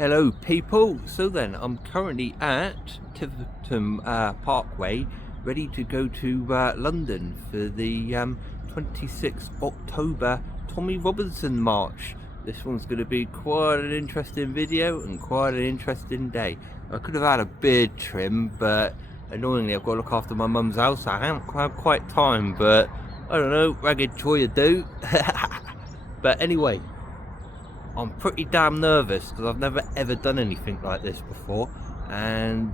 Hello people, so then I'm currently at Tiverton Parkway ready to go to London for the 26th October Tommy Robinson March. This one's going to be quite an interesting video and quite an interesting day. I could have had a beard trim, but annoyingly I've got to look after my mum's house. I haven't had quite time, but I don't know, ragged chore you do. But anyway, I'm pretty damn nervous because I've never ever done anything like this before, and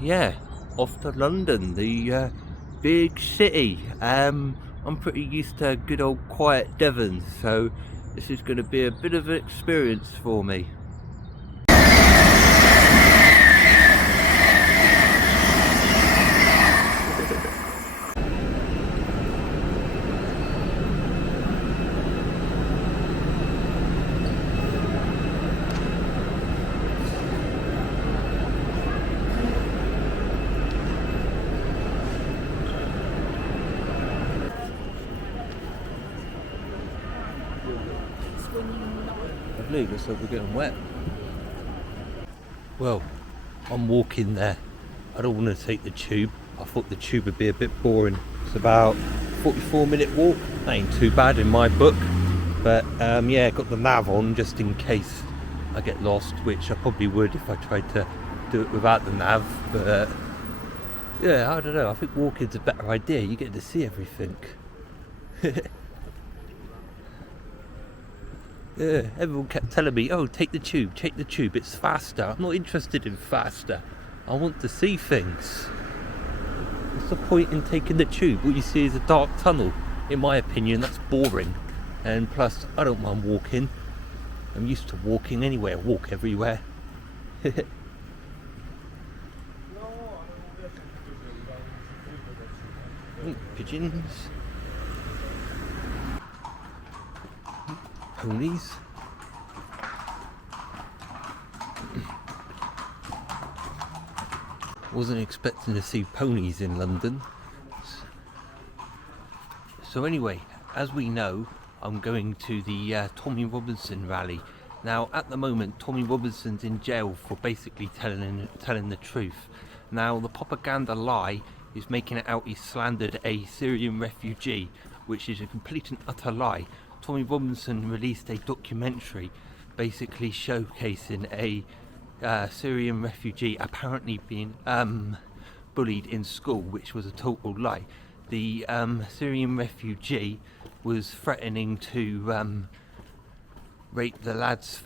yeah, off to London, the big city. I'm pretty used to good old quiet Devon, so this is going to be a bit of an experience for me. Lovely, looks like we're getting wet. Well, I'm walking there. I don't want to take the tube. I thought the tube would be a bit boring. It's about a 44-minute walk. That ain't too bad in my book. But yeah, got the nav on just in case I get lost, which I probably would if I tried to do it without the nav. But yeah, I don't know. I think walking's a better idea. You get to see everything. Yeah, everyone kept telling me, oh, take the tube, it's faster. I'm not interested in faster. I want to see things. What's the point in taking the tube? What you see is a dark tunnel. In my opinion, that's boring. And plus, I don't mind walking. I'm used to walking anyway. I walk everywhere. Pigeons. Ponies. Wasn't expecting to see ponies in London. So anyway, as we know, I'm going to the Tommy Robinson rally. Now at the moment Tommy Robinson's in jail for basically telling the truth. Now the propaganda lie is making it out he slandered a Syrian refugee, which is a complete and utter lie. Tommy Robinson released a documentary basically showcasing a Syrian refugee apparently being bullied in school, which was a total lie. The Syrian refugee was threatening to rape the lad's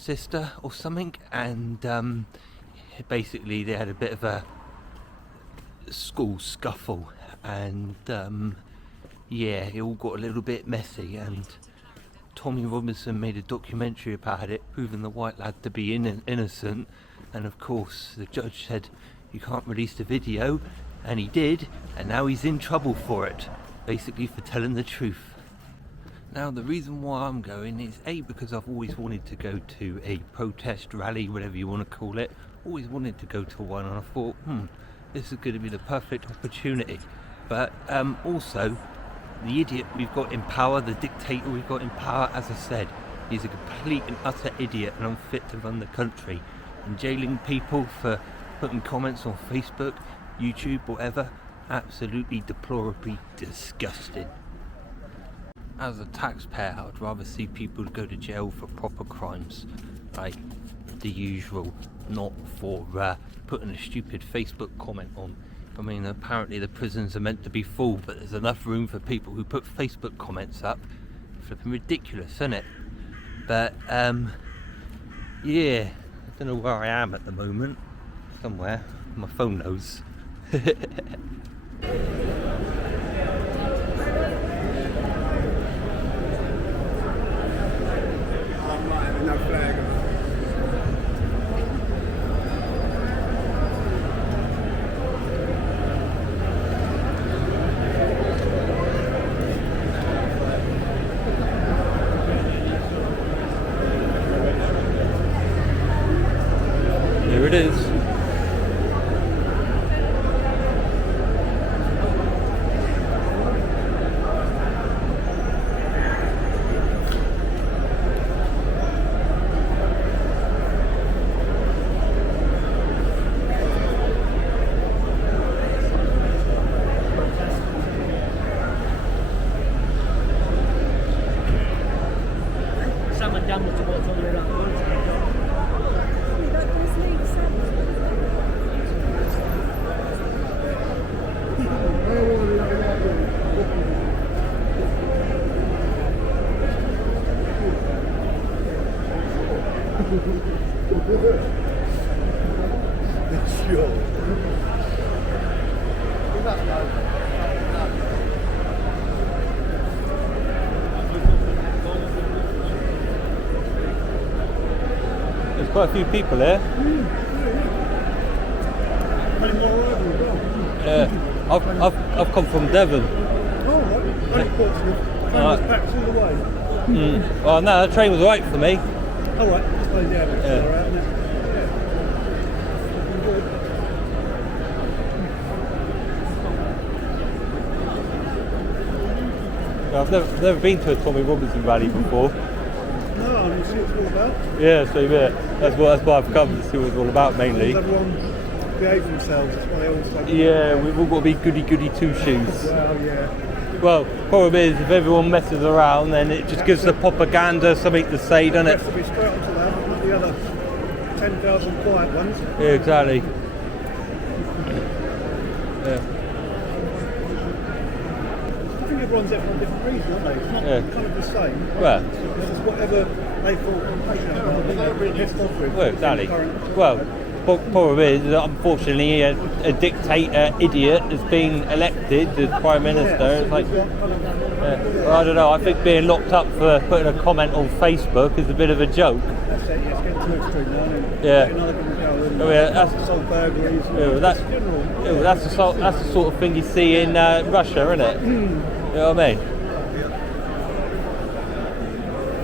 sister or something, and basically they had a bit of a school scuffle, and yeah, it all got a little bit messy, and Tommy Robinson made a documentary about it, proving the white lad to be innocent, and of course the judge said you can't release the video, and he did, and now he's in trouble for it, basically for telling the truth. Now the reason why I'm going is A, because I've always wanted to go to a protest rally, whatever you want to call it, always wanted to go to one, and I thought, this is going to be the perfect opportunity. But also, the idiot we've got in power, the dictator we've got in power, as I said, he's a complete and utter idiot and unfit to run the country. And jailing people for putting comments on Facebook, YouTube, whatever, absolutely deplorably disgusting. As a taxpayer, I'd rather see people go to jail for proper crimes, like the usual, not for putting a stupid Facebook comment on. I mean, apparently the prisons are meant to be full, but there's enough room for people who put Facebook comments up. Flipping ridiculous, isn't it? But, yeah, I don't know where I am at the moment. Somewhere. My phone knows. Here it is. Sure. There's quite a few people here. I've come from Devon. Oh, right. Only Portsmouth. Train was packed all the way. Well, no, the train was alright for me. Oh, right. I suppose, yeah, but it's all right, isn't it? I've never been to a Tommy Robinson rally before. No, I mean, see what it's all about. Yeah, so yeah, that's why I've come to see what it's all about mainly. Everyone behave themselves, that's why they always say. Yeah, we've all got to be goody two shoes. Well, yeah. Well, problem is, if everyone messes around, then it just gives the propaganda something to say, doesn't it? Has to be straight onto that, not the other 10,000 quiet ones. Yeah, exactly. Yeah. I think everyone's there for a different reason, aren't they? It's not kind of the same. Well, It's whatever they thought they're really pissed off with. well, exactly. Well, problem is, unfortunately, a dictator idiot has been elected as Prime Minister. It's like, well, I don't know, I think being locked up for putting a comment on Facebook is a bit of a joke. That's it, it's getting too extreme now, isn't it? Yeah. Another one go and that's assault burglaries. that's the sort of thing you see in Russia, isn't it? You know what I mean?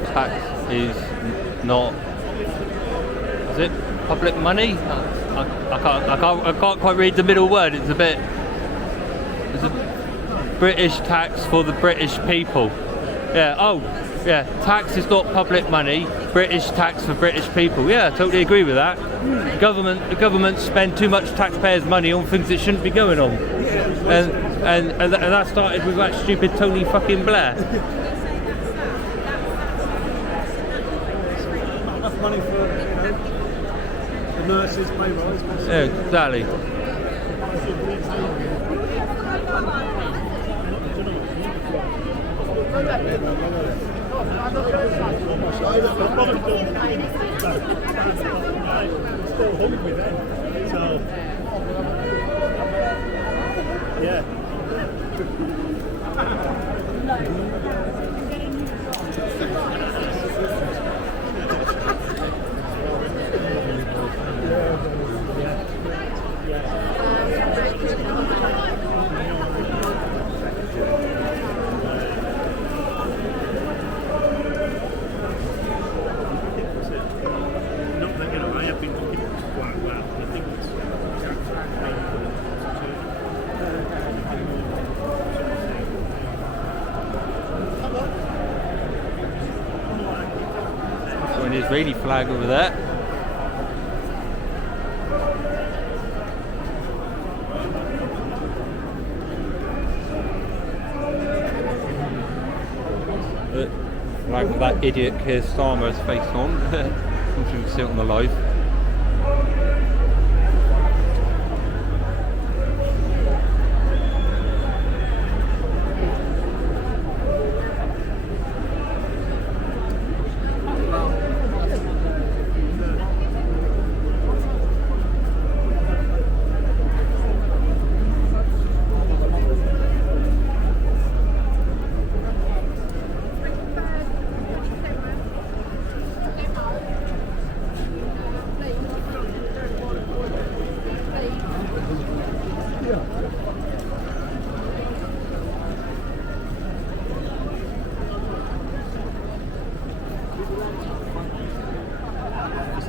Tax is not. Is it public money? I can't quite read the middle word. It's a British tax for the British people. Yeah. Oh, yeah. Tax is not public money. British tax for British people. Yeah, I totally agree with that. The government spend too much taxpayers' money on things that shouldn't be going on. And that started with that stupid Tony fucking Blair. Enough money for, the nurses, pay rise. Yeah, exactly. Still hungry then. So, yeah. An Israeli flag over there. The flag with that idiot Keir Starmer's face on. I'm sure you can see it on the live.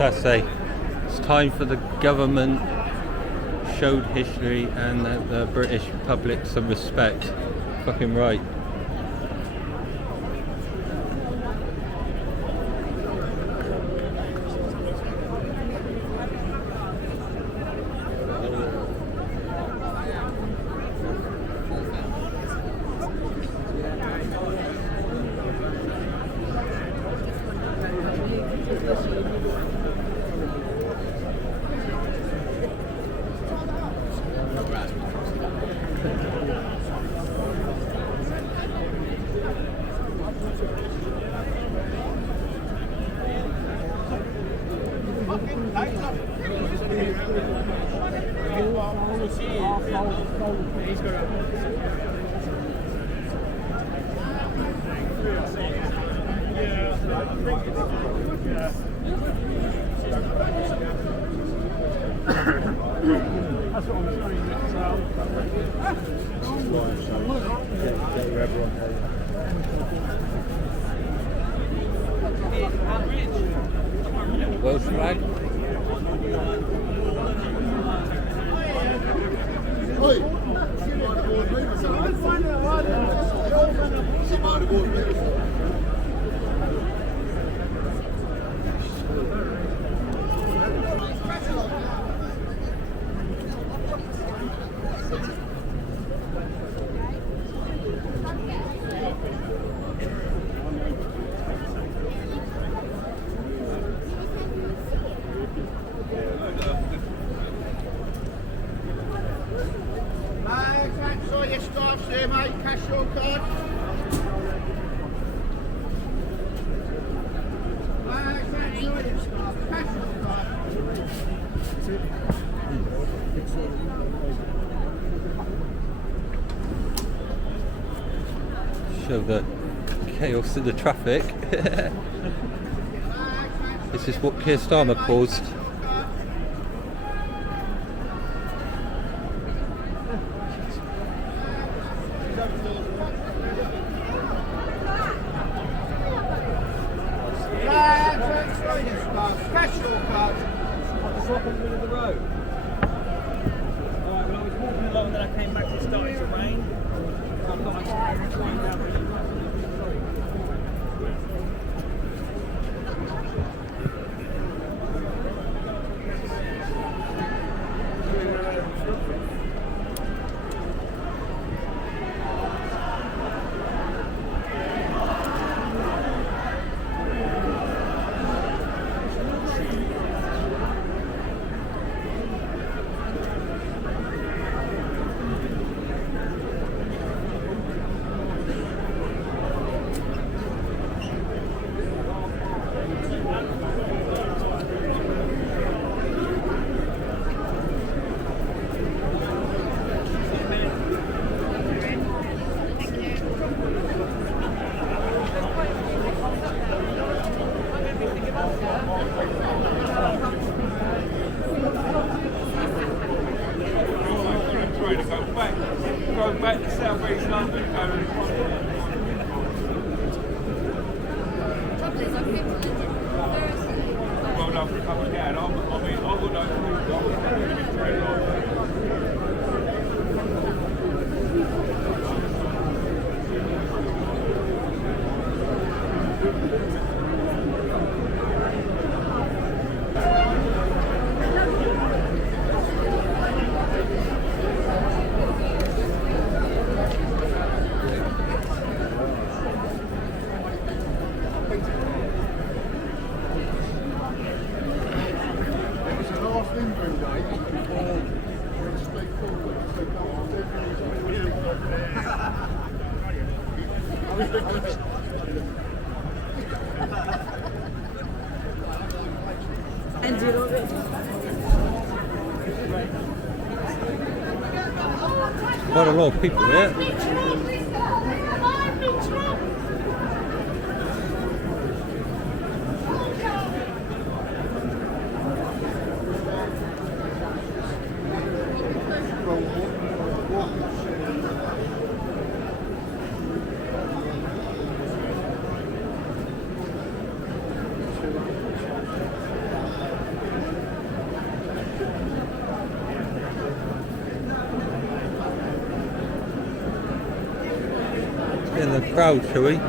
I say, it's time for the government showed history and the British public some respect. Fucking right. That's what I'm saying. Welsh flag. Show the chaos in the traffic. This is what Keir Starmer caused. Go back to South East London. Well done for coming down. I mean, I would know. Quite a lot of people here. In the crowd, shall we?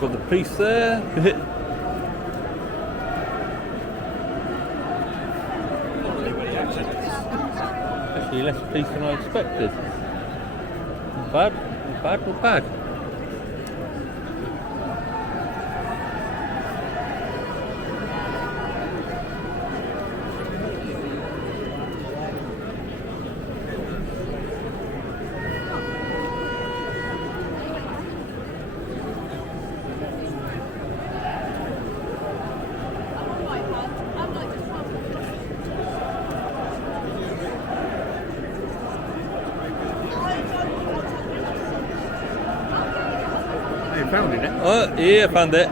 Got the police there. Actually, less police than I expected. Not bad, not bad, not bad. You found it, eh? Oh, yeah, I found it.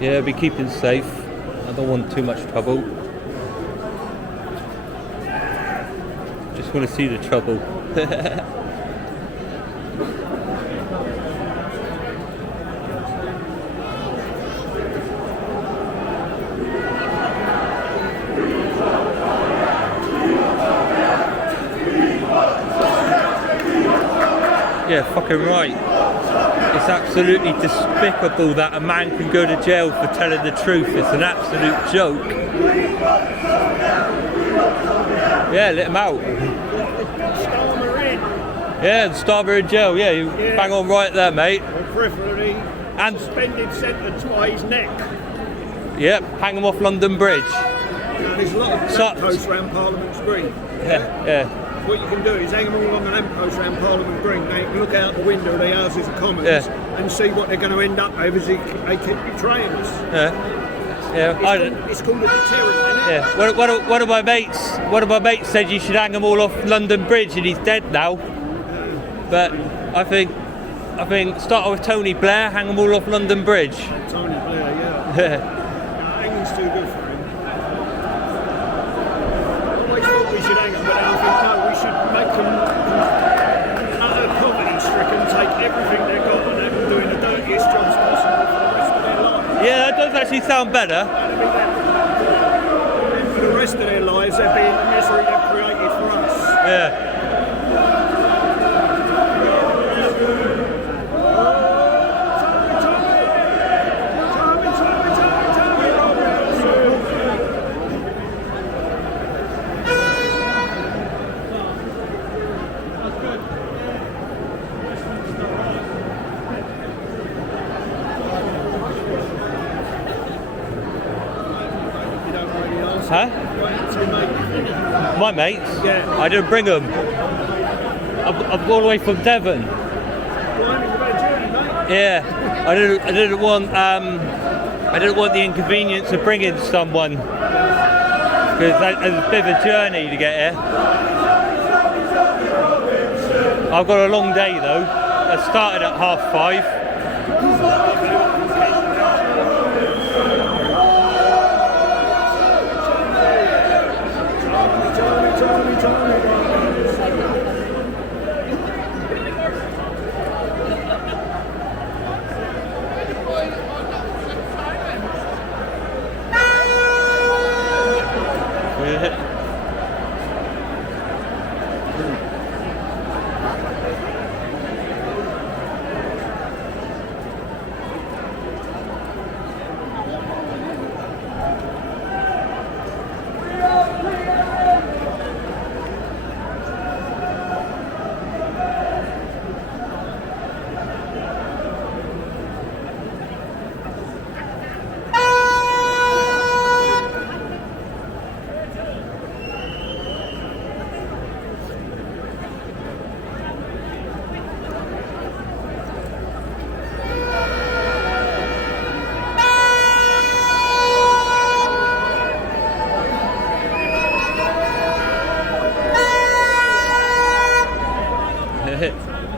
Yeah, be keeping safe. I don't want too much trouble. Just want to see the trouble. Yeah, fucking right. It's absolutely despicable that a man can go to jail for telling the truth. It's an absolute joke. Yeah, let him out. Starmer in. Yeah, and Starmer in jail. Yeah, you bang on right there, mate. Peripherally And suspended sentence by his neck. yep, hang him off London Bridge. There's a lot of So- lampposts around Parliament Green. Yeah, yeah. What you can do is hang them all on the lampposts around Parliament Green. They can look out the window of the Houses of Commons Yeah. and see what they're going to end up with as they keep betraying us. Yeah. It's called a deterrent, isn't it? Yeah. One of my mates said you should hang them all off London Bridge, and he's dead now. But I think start with Tony Blair, hang them all off London Bridge. Tony Blair, yeah. Hanging's too good for him. I always thought we should hang them, but I think no, we should make them utter poverty-stricken, take everything they've got and have them doing the dirtiest jobs possible for the rest of their lives. Yeah, that does actually sound better. That'd be that. And for the rest of their lives, they'd be in the misery they've created for us. Yeah. Huh? My mates? Yeah. I didn't bring them. I've all the way from Devon. Yeah. I didn't want the inconvenience of bringing someone, because it's a bit of a journey to get here. I've got a long day though. I started at 5:30.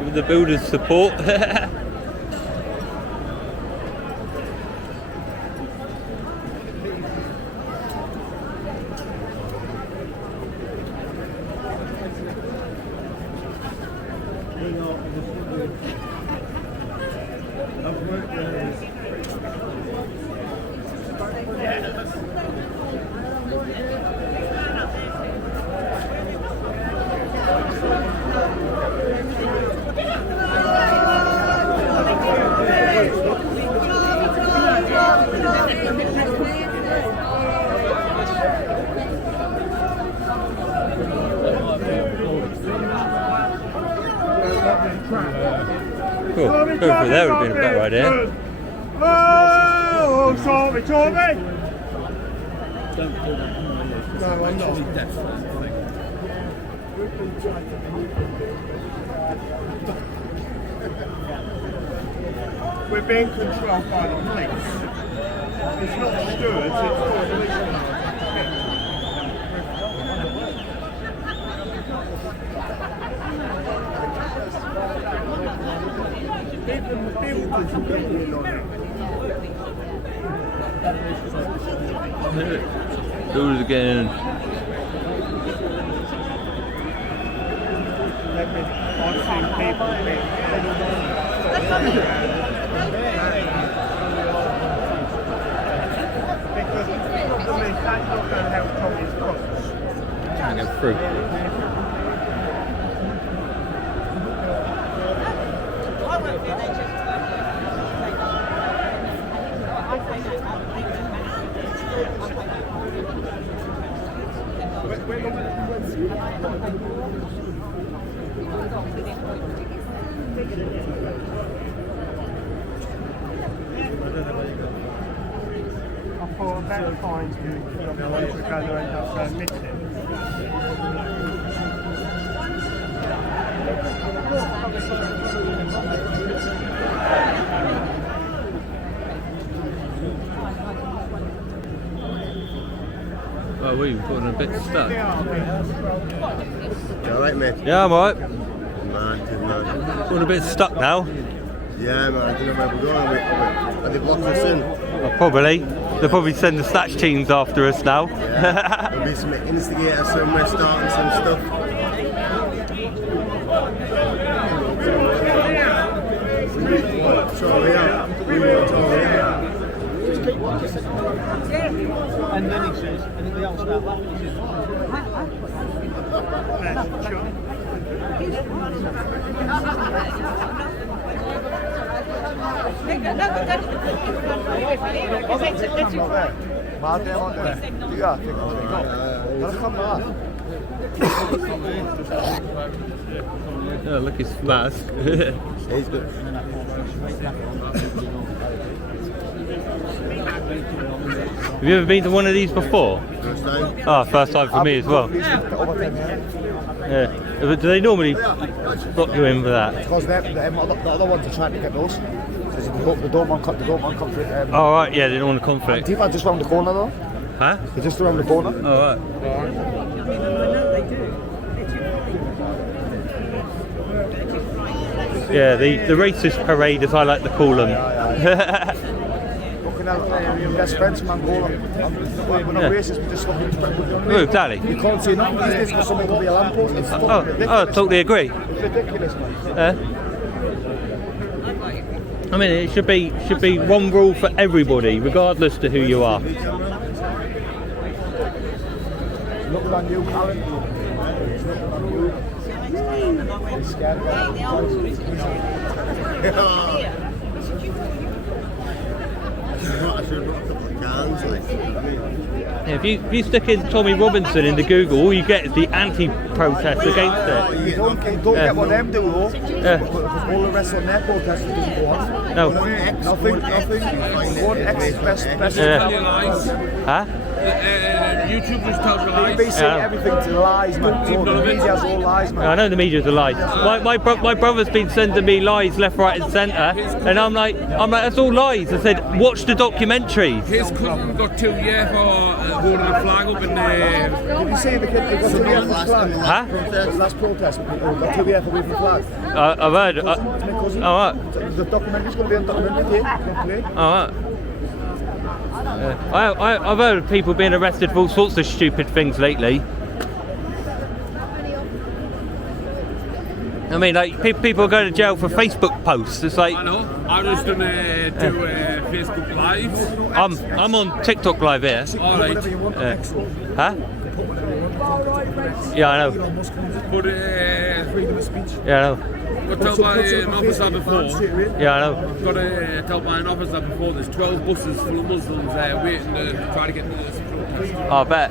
With the builders' support. I've worked there. Cool. Going through there would have been a better idea. Oh, Tommy, Tommy! No, I'm not. We're being controlled by the police. It's not the stewards, it's the police. Even the builders will get in on it. Builders again. I've seen people because the problem is that's not going to help Tommy's costs. Can't go through. I thought about trying to we're going to end up mixing. Oh, we've gotten a bit stuck. You alright, mate? Yeah, I'm alright. Man. Got a bit stuck now. Yeah, man, I don't know where we're going. Are they blocking us in? Probably. They'll probably send the Snatch teams after us now. Yeah. There'll be some instigators somewhere starting some stuff. And then he says, and they all start laughing. He says, Oh, look his mask. He's good. Have you ever been to one of these before? First time? Oh, first time for me as well. Yeah. Do they normally block you in for that? Because the other ones are trying to get those. They don't want conflict. Oh, right, yeah, they don't want a conflict. Tifa just round the corner though. Huh? They're just around the corner. Oh, right. Yeah, the racist parade, as I like to call them. Looking at best friends from Angola. We're not racist, we're just looking Oh, exactly. You can't see nothing these days for something to be a lamppost. It's fucking ridiculous. I totally agree. It's ridiculous, man. I mean, it should be one rule for everybody, regardless to who you are. Looking on you, Alan. It's looking on you. He's scared about Yeah, if you stick in Tommy Robinson into Google, all you get is the anti-protest against it. You don't get what them do though. Yeah. Because all the rest on their protest doesn't go on. No. Nothing. One best. Huh? YouTube just tells you lies. BBC, everything's lies, man. So the media's all lies, man. I know the media's a lie. My brother's been sending me lies left, right, and centre, and I'm like, that's all lies. I said, watch the documentary. His cousin got 2 years for holding the flag up in there. Did you see the kid that got 2 years for the flag? Huh? Last protest, got 2 years for waving the flag. I've heard. My cousin. All right. The documentary's going to be on documentary day. All right. I've heard of people being arrested for all sorts of stupid things lately. I mean, like people go to jail for Facebook posts. It's like I know. I'm just gonna do Facebook Lives. I'm on TikTok live here. All right. Huh? Yeah, I know. But Yeah, I know. got told by an officer before. Yeah, I know. Got told by an officer before. There's 12 buses full of Muslims waiting to try to get to this protest. I bet.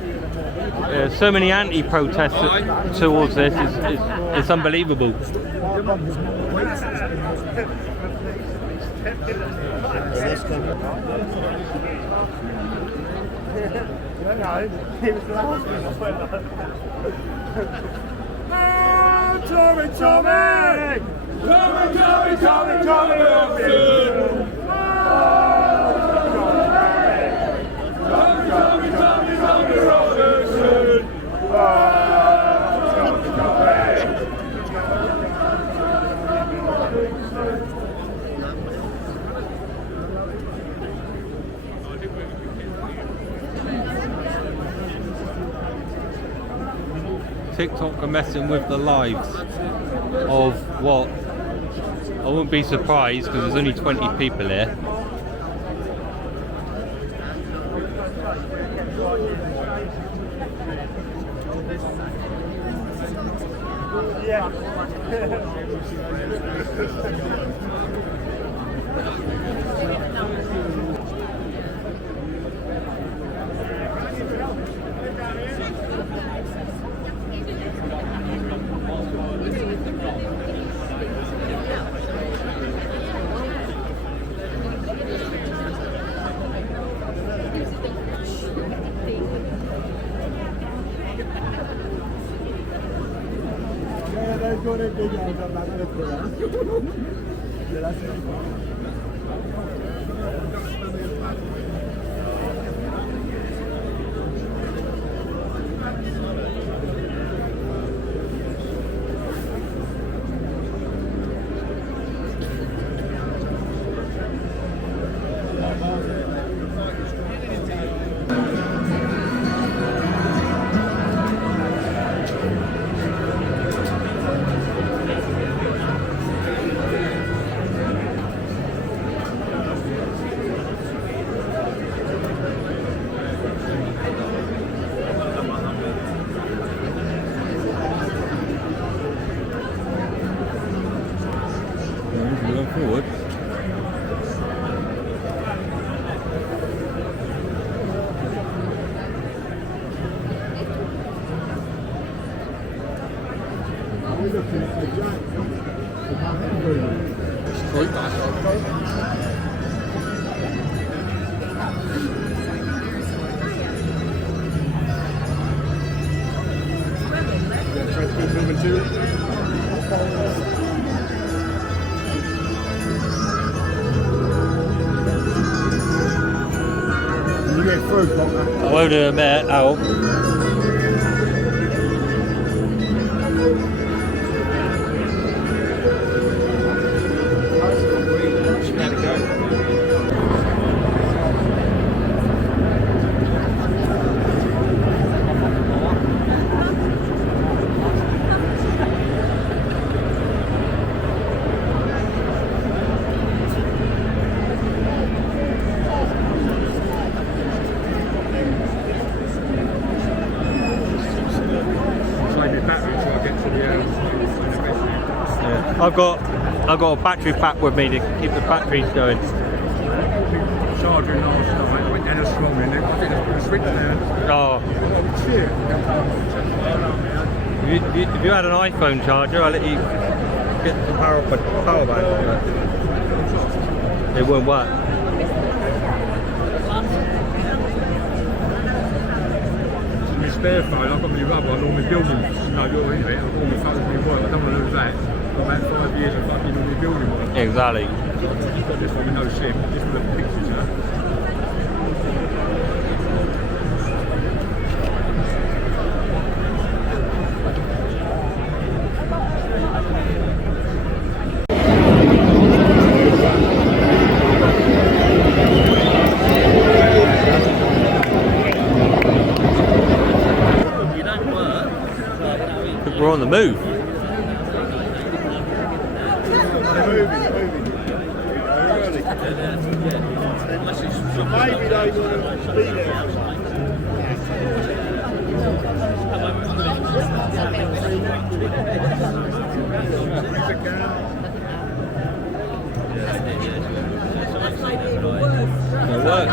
So many anti-protests towards this. It's unbelievable. Tommy, Tommy! Tommy, Tommy, Tommy, Tommy Robinson! Tommy, Tommy, Tommy, Tommy Robinson! TikTok are messing with the lives of what? I wouldn't be surprised because there's only 20 people here. Forward. I won't admit, Al. I've got a battery pack with me to keep the batteries going. Charging last night, I went down a slum in it, I think there's been a switch there. Oh. If you had an iPhone charger, I'll let you get the power bank. It won't work. My spare phone, I've got my rubber on all my buildings. No, you're in it, all my phones been work, I don't want to lose that. For about 5 years of fucking all my building work. Exactly. This one with no SIM, just for the pictures, you know. We're on the move. So maybe they want to be there for something. No work.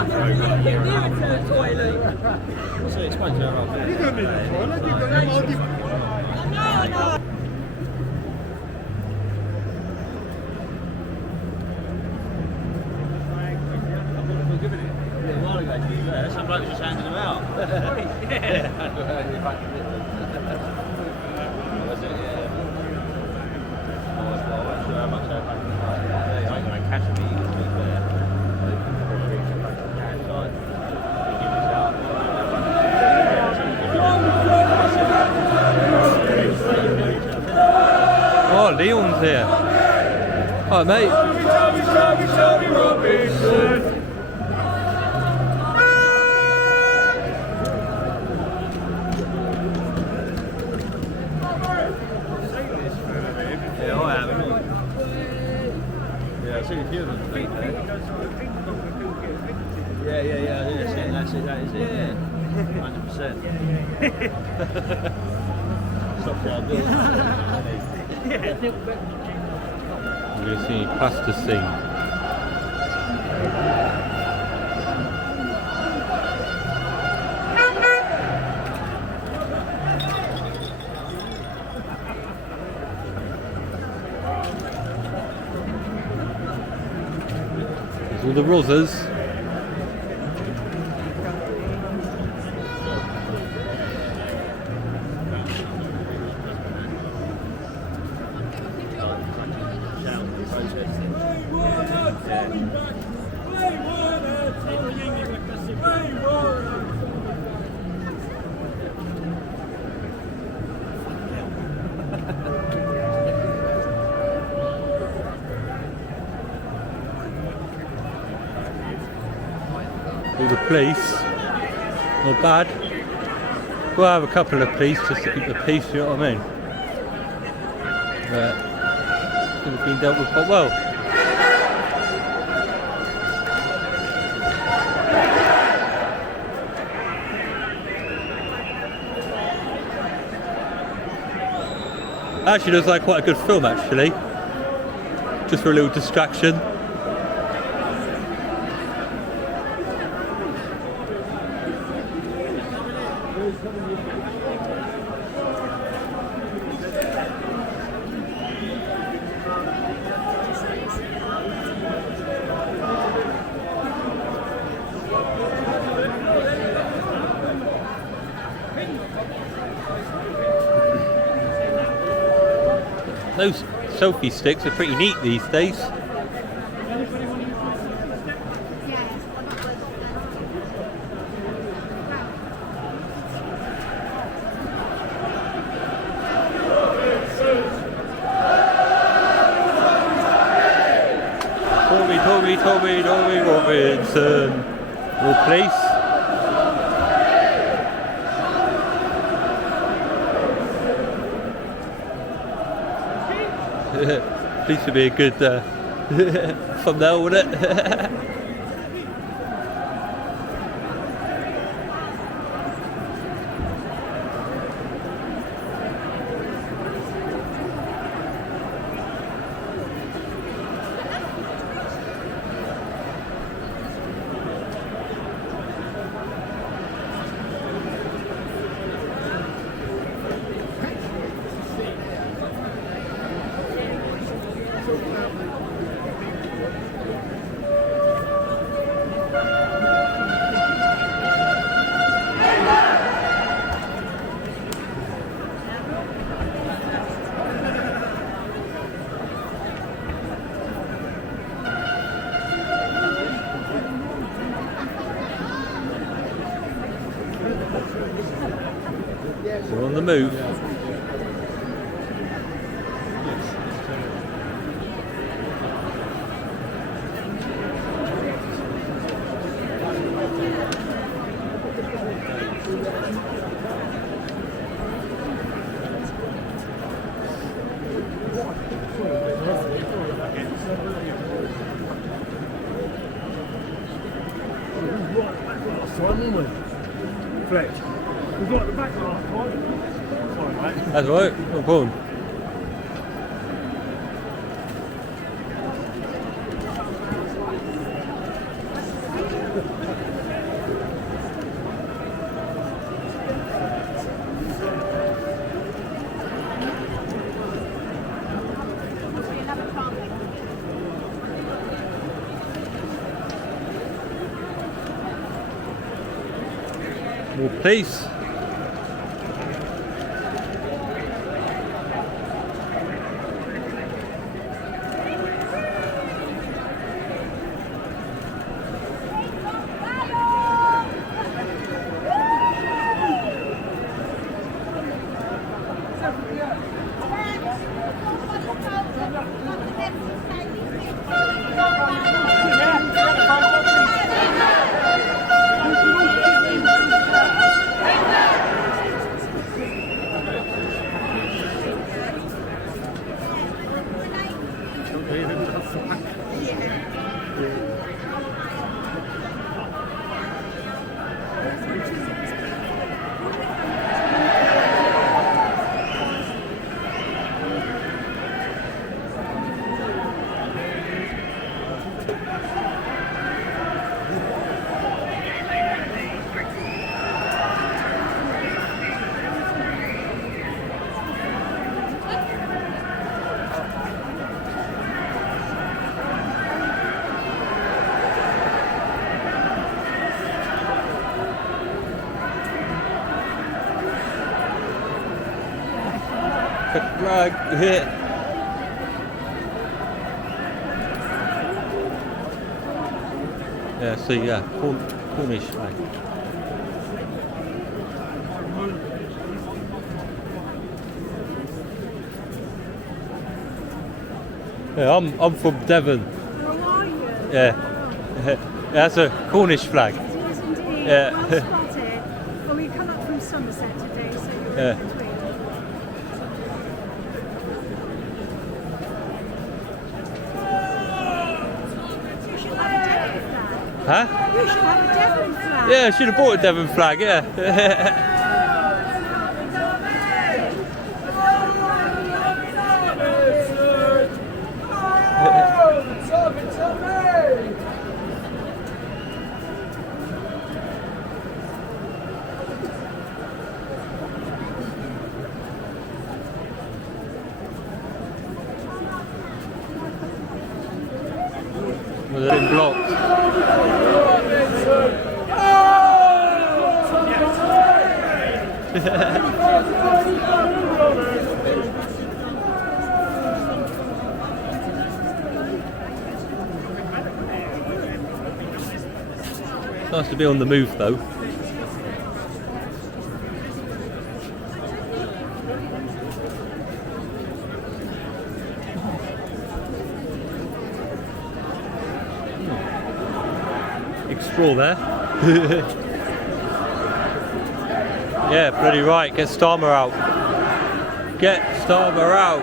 Some bloke just handing them out. Was it? Yeah. Well, I'm not sure how much they're back in the day. Yeah, I ain't going to catch me, to be fair. Give this out. Oh, Leon's here. Oh, mate. Tommy Robinson. Yeah, I have. Yeah, I've seen a few of them. Yeah, that's it, that is it, yeah. 100%. Stop there, Bill. We're going to see plasticine. There's all the rosas. All the police, not bad. We'll have a couple of police just to keep the peace, you know what I mean? But I think it's been dealt with quite well. Actually looks like quite a good film actually. Just for a little distraction. Those selfie sticks are pretty neat these days. Tommy Robinson. All police. Police would be a good thumbnail, wouldn't it? We're on the move. right back last time, weren't we? Fletch. We got the back last time. Sorry, mate. That's right, no problem. More please. Flag hit. Yeah, so yeah, Cornish flag. Yeah, I'm from Devon. How are you? Yeah. That's a Cornish flag. It is indeed. Yeah. Well spotted. Well, we come up from Somerset today, so you're Yeah. in between. You should have a Devon flag. Huh? You should have a Devon flag. Yeah, I should have bought a Devon flag, yeah. Well, they're in blocks. Nice to be on the move though. Explore there. Yeah, bloody right. Get Starmer out. Get Starmer out.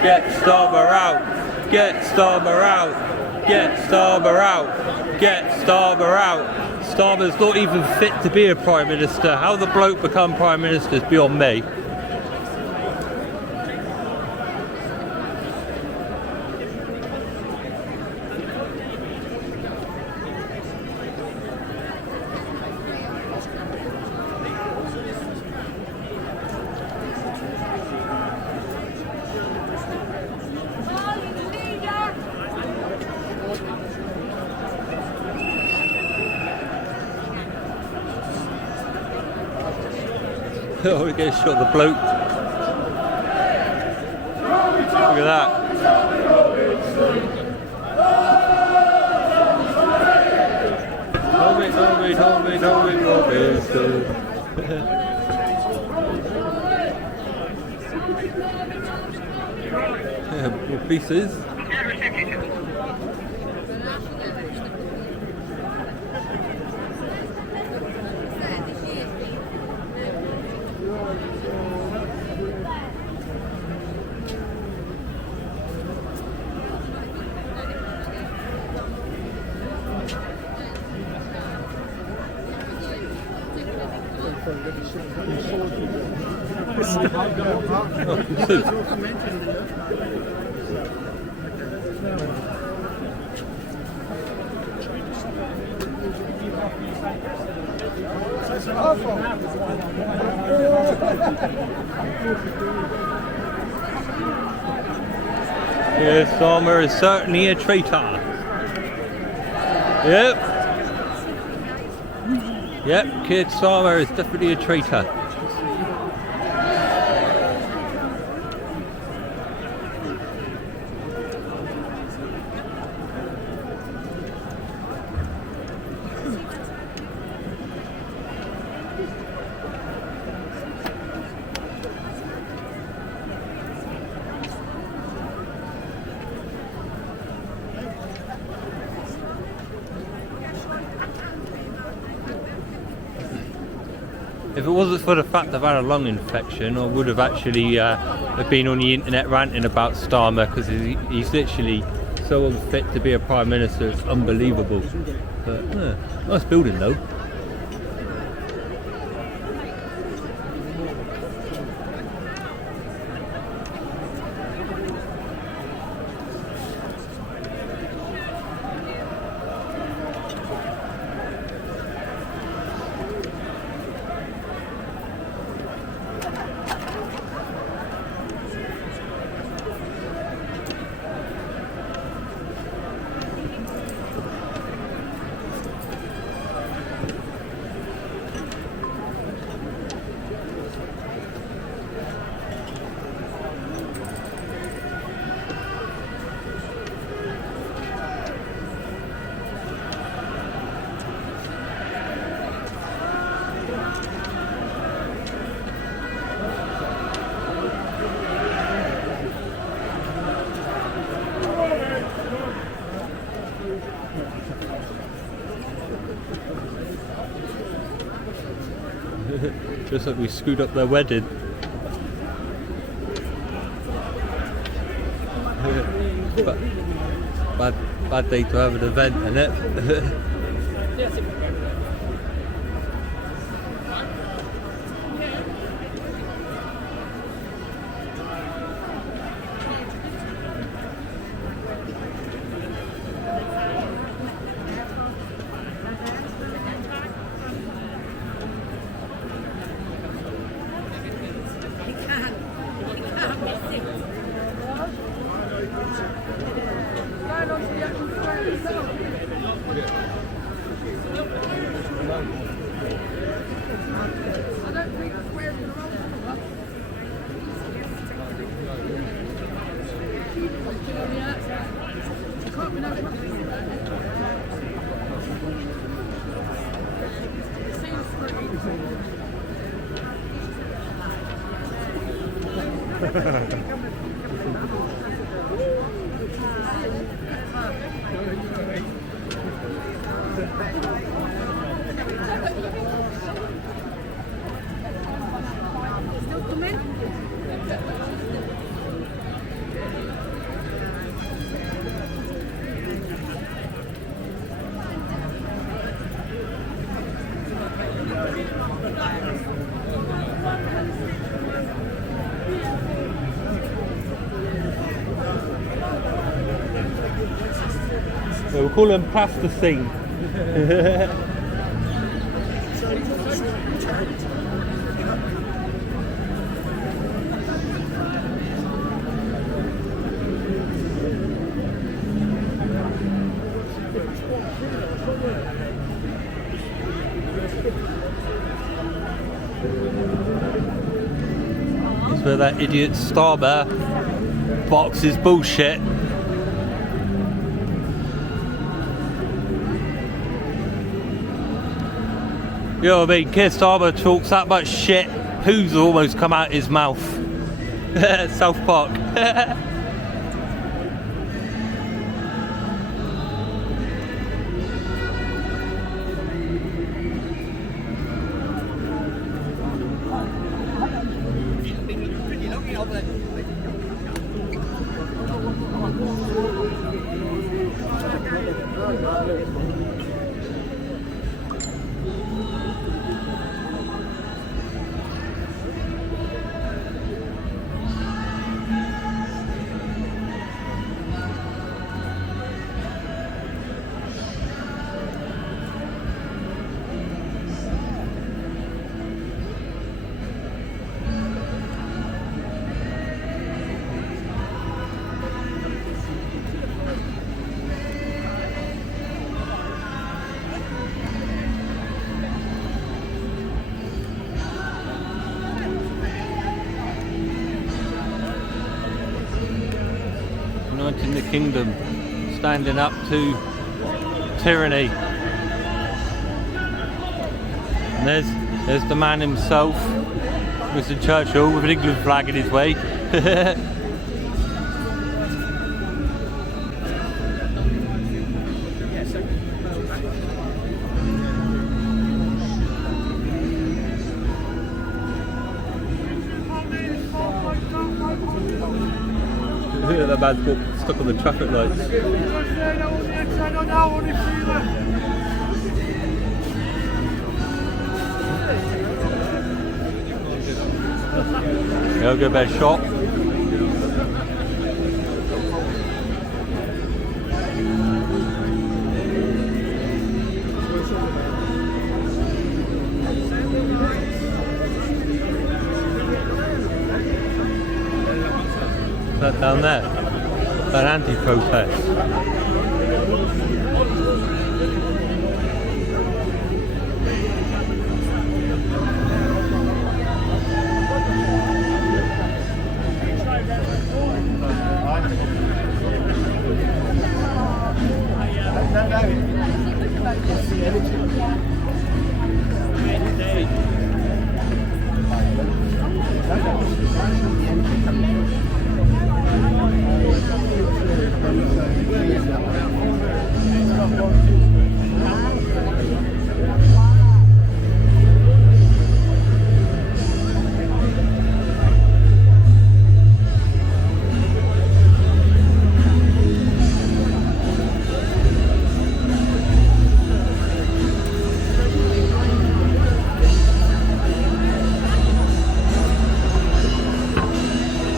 Get Starmer out. Get Starmer out. Get Starmer out. Get Starmer out. Starmer's not even fit to be a Prime Minister. How the bloke become Prime Minister is beyond me. Oh, we get shot the bloke. Look at that. Tommy Robinson. Yeah, more pieces. Keir Starmer is certainly a traitor. Yep. Yep, Keir Starmer is definitely a traitor. If it wasn't for the fact I've had a lung infection, I would have actually been on the internet ranting about Starmer, because he's literally so unfit to be a Prime Minister, it's unbelievable. But nice building though. Just like we screwed up their wedding. Bad day to have an event, innit? We'll call them plasticine. That's where that idiot Starmer boxes bullshit. You know what I mean? Keir Starmer talks that much shit, poos almost come out his mouth. South Park. Kingdom, standing up to tyranny. And there's the man himself, Winston Churchill, with an England flag in his way. That man's got stuck on the traffic lights. Go get a bad shot. That down there, that anti-protest.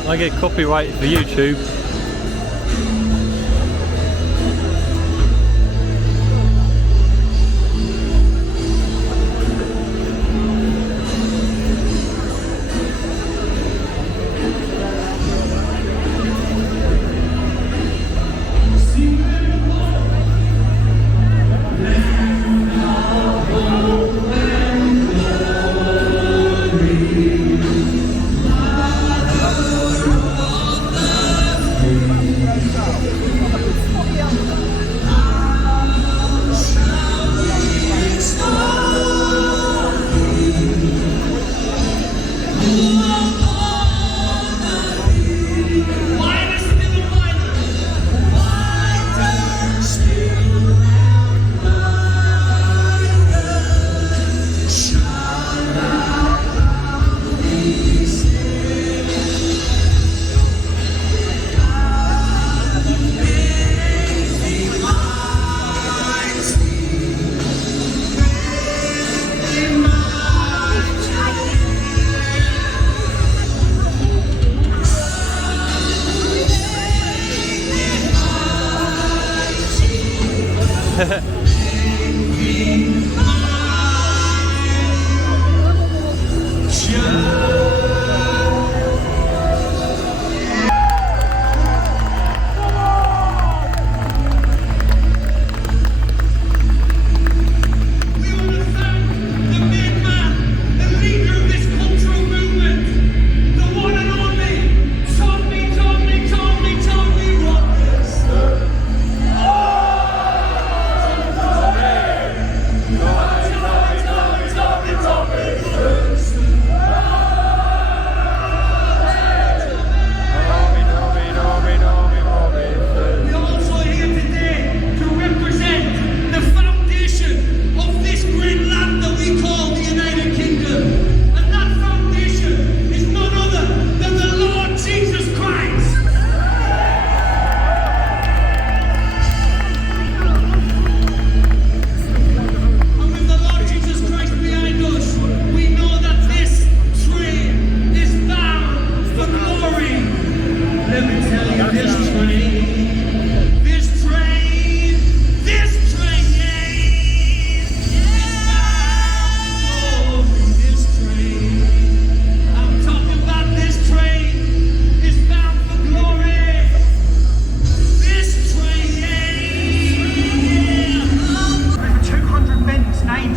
I get copyrighted for YouTube.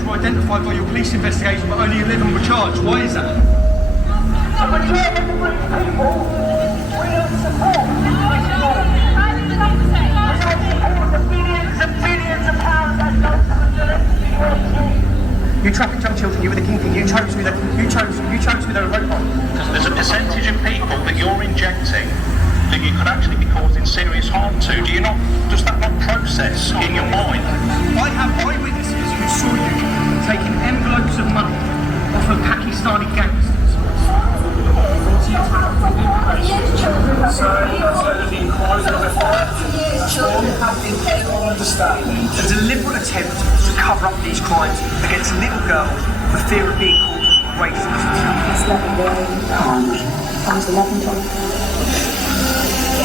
Identified by your police investigation, but only 11 were charged. Why is that? The majority of the British people, we don't support this law. You trafficked young children, you were the kingpin, you chose who they were vote on. There's a percentage of people that you're injecting that you could actually be causing serious harm to. Does that not process in your mind? I have eyewitnesses who saw you taking envelopes of money off of Pakistani gangsters. A deliberate attempt to cover up these crimes against little girls for fear of being called racist.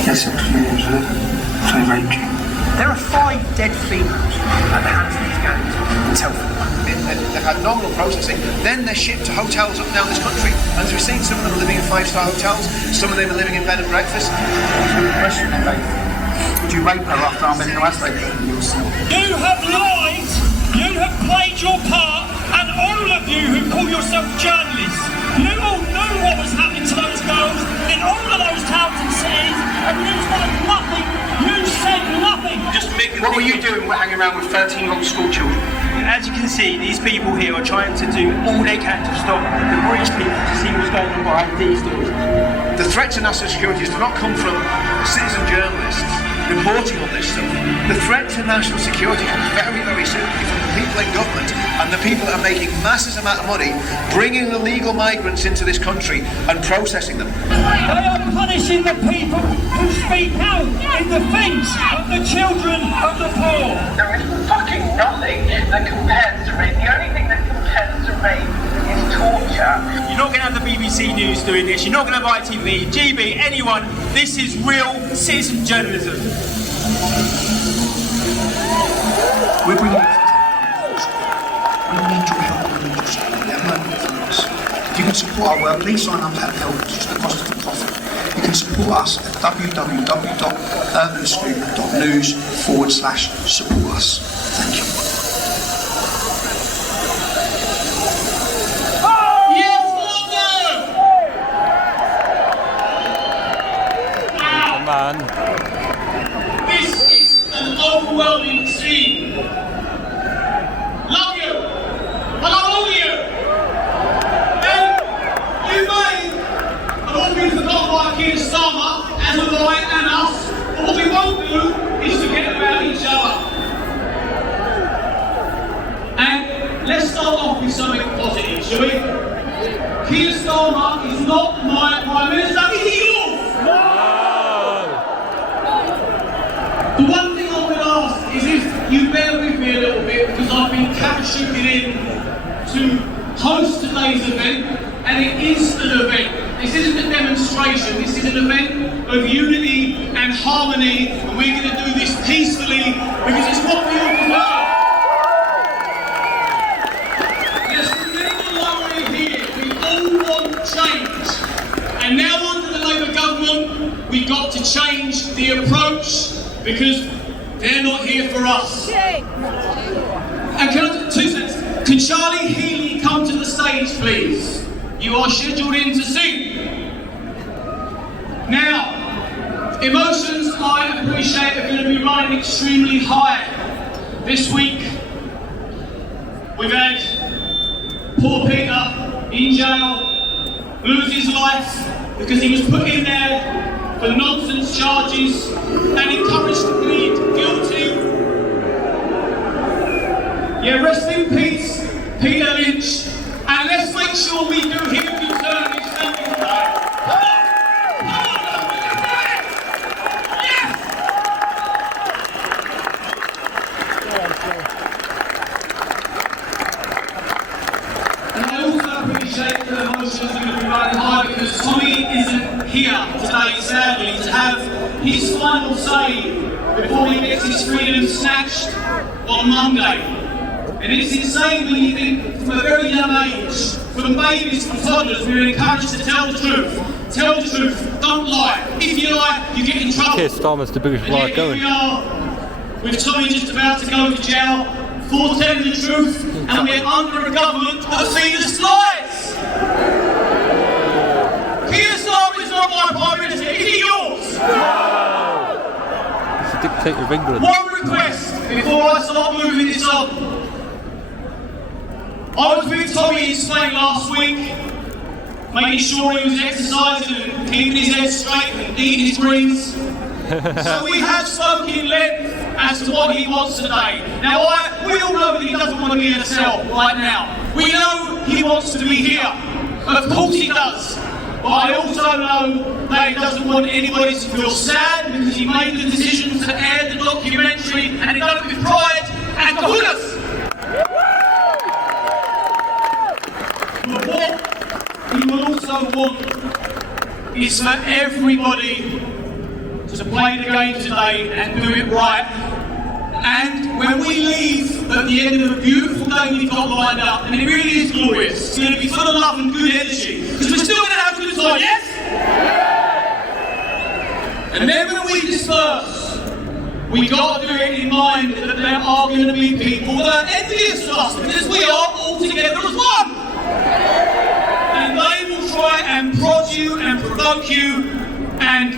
Yes, there are 5 dead females at the hands of these gangs in Telford. They've had nominal processing, then they're shipped to hotels up and down this country. And as we've seen, some of them are living in 5-star hotels, some of them are living in bed and breakfast. Would you rape her after our mental station? You have lied, you have played your part, and all of you who call yourself journalists, you all knew what was happening to those girls in all of those towns and cities, and you said nothing. You said nothing. What were you doing hanging around with 13-year-old school children? As you can see, these people here are trying to do all they can to stop the British people to see what's going on behind these doors. The threat to national security does not come from citizen journalists reporting on this stuff. The threat to national security comes very, very simply from the people in government and the people that are making massive amount of money bringing illegal migrants into this country and processing them. They are punishing the people who speak out in defence of the children of the poor. There is fucking nothing that compares to rape. The only thing that compares to rape is torture. You're not going to have the BBC News doing this. You're not going to have ITV, GB, anyone. This is real citizen journalism. We're bringing it. We need your help. We need your support. We have no money from us. If you can support our work, please sign up at Help. It's just the cost of the profit. You can support us at www.urbanscoop.news/support us. Thank you. Man. This is an overwhelming scene. Love you. I love all of you. And you may have all been forgotten by Keir Starmer, as have I and us. But what we won't do is forget about each other. And let's start off with something positive, shall we? Keir Starmer is not my Prime Minister, is he yours? No! The one thing I would ask is if you bear with me a little bit, because I've been parachuted in to host today's event, and it is an event. This isn't a demonstration, this is an event of unity and harmony, and we're going to do this peacefully because it's what we all deserve. Let's remember why we're here. We all want change. And now under the Labour government, we've got to change the approach, because they're not here for us. And can I, 2 seconds. Can Charlie Healy come to the stage, please? You are scheduled in to sing. Now, emotions, I appreciate, are going to be running extremely high. This week, we've had poor Peter in jail lose his life because he was put in there for nonsense charges and encouraged to plead guilty. Yeah, rest in peace, Peter Lynch. And let's make sure we do him a good turn in his family tonight. Come on! Come on, yes! And I also appreciate the emotions are going to be running high because Tommy isn't here today, sadly, to have his final say before he gets his freedom snatched on Monday. And it's insane when you think from a very young age, from babies to toddlers, we're encouraged to tell the truth. Tell the truth, don't lie. If you lie, you get in trouble. Keir Starmer's the biggest liar going. Here we are, with Tommy just about to go to jail for telling the truth, and we're under a government that feed us lies. Keir Starmer is not my Prime Minister, is he yours? He's a Dictator of England. One request before I start moving this on. I was with Tommy in Spain last week, making sure he was exercising and keeping his head straight and eating his greens. So we have spoken in length as to what he wants today. Now, we all know that he doesn't want to be in a cell right now. We know he wants to be here. Of course he does. But I also know that he doesn't want anybody to feel sad because he made the decision to air the documentary and he done it with pride and kahunas. But what he will also want is for everybody to play the game today and do it right. And when we leave at the end of a beautiful day we've got lined up, and it really is glorious, it's going to be full of love and good energy, because we're still going to have a good time, yes? And then when we disperse, we got to do it in mind that there are going to be people that are envious of us, because we are all together as one. And they will try and prod you and provoke you, and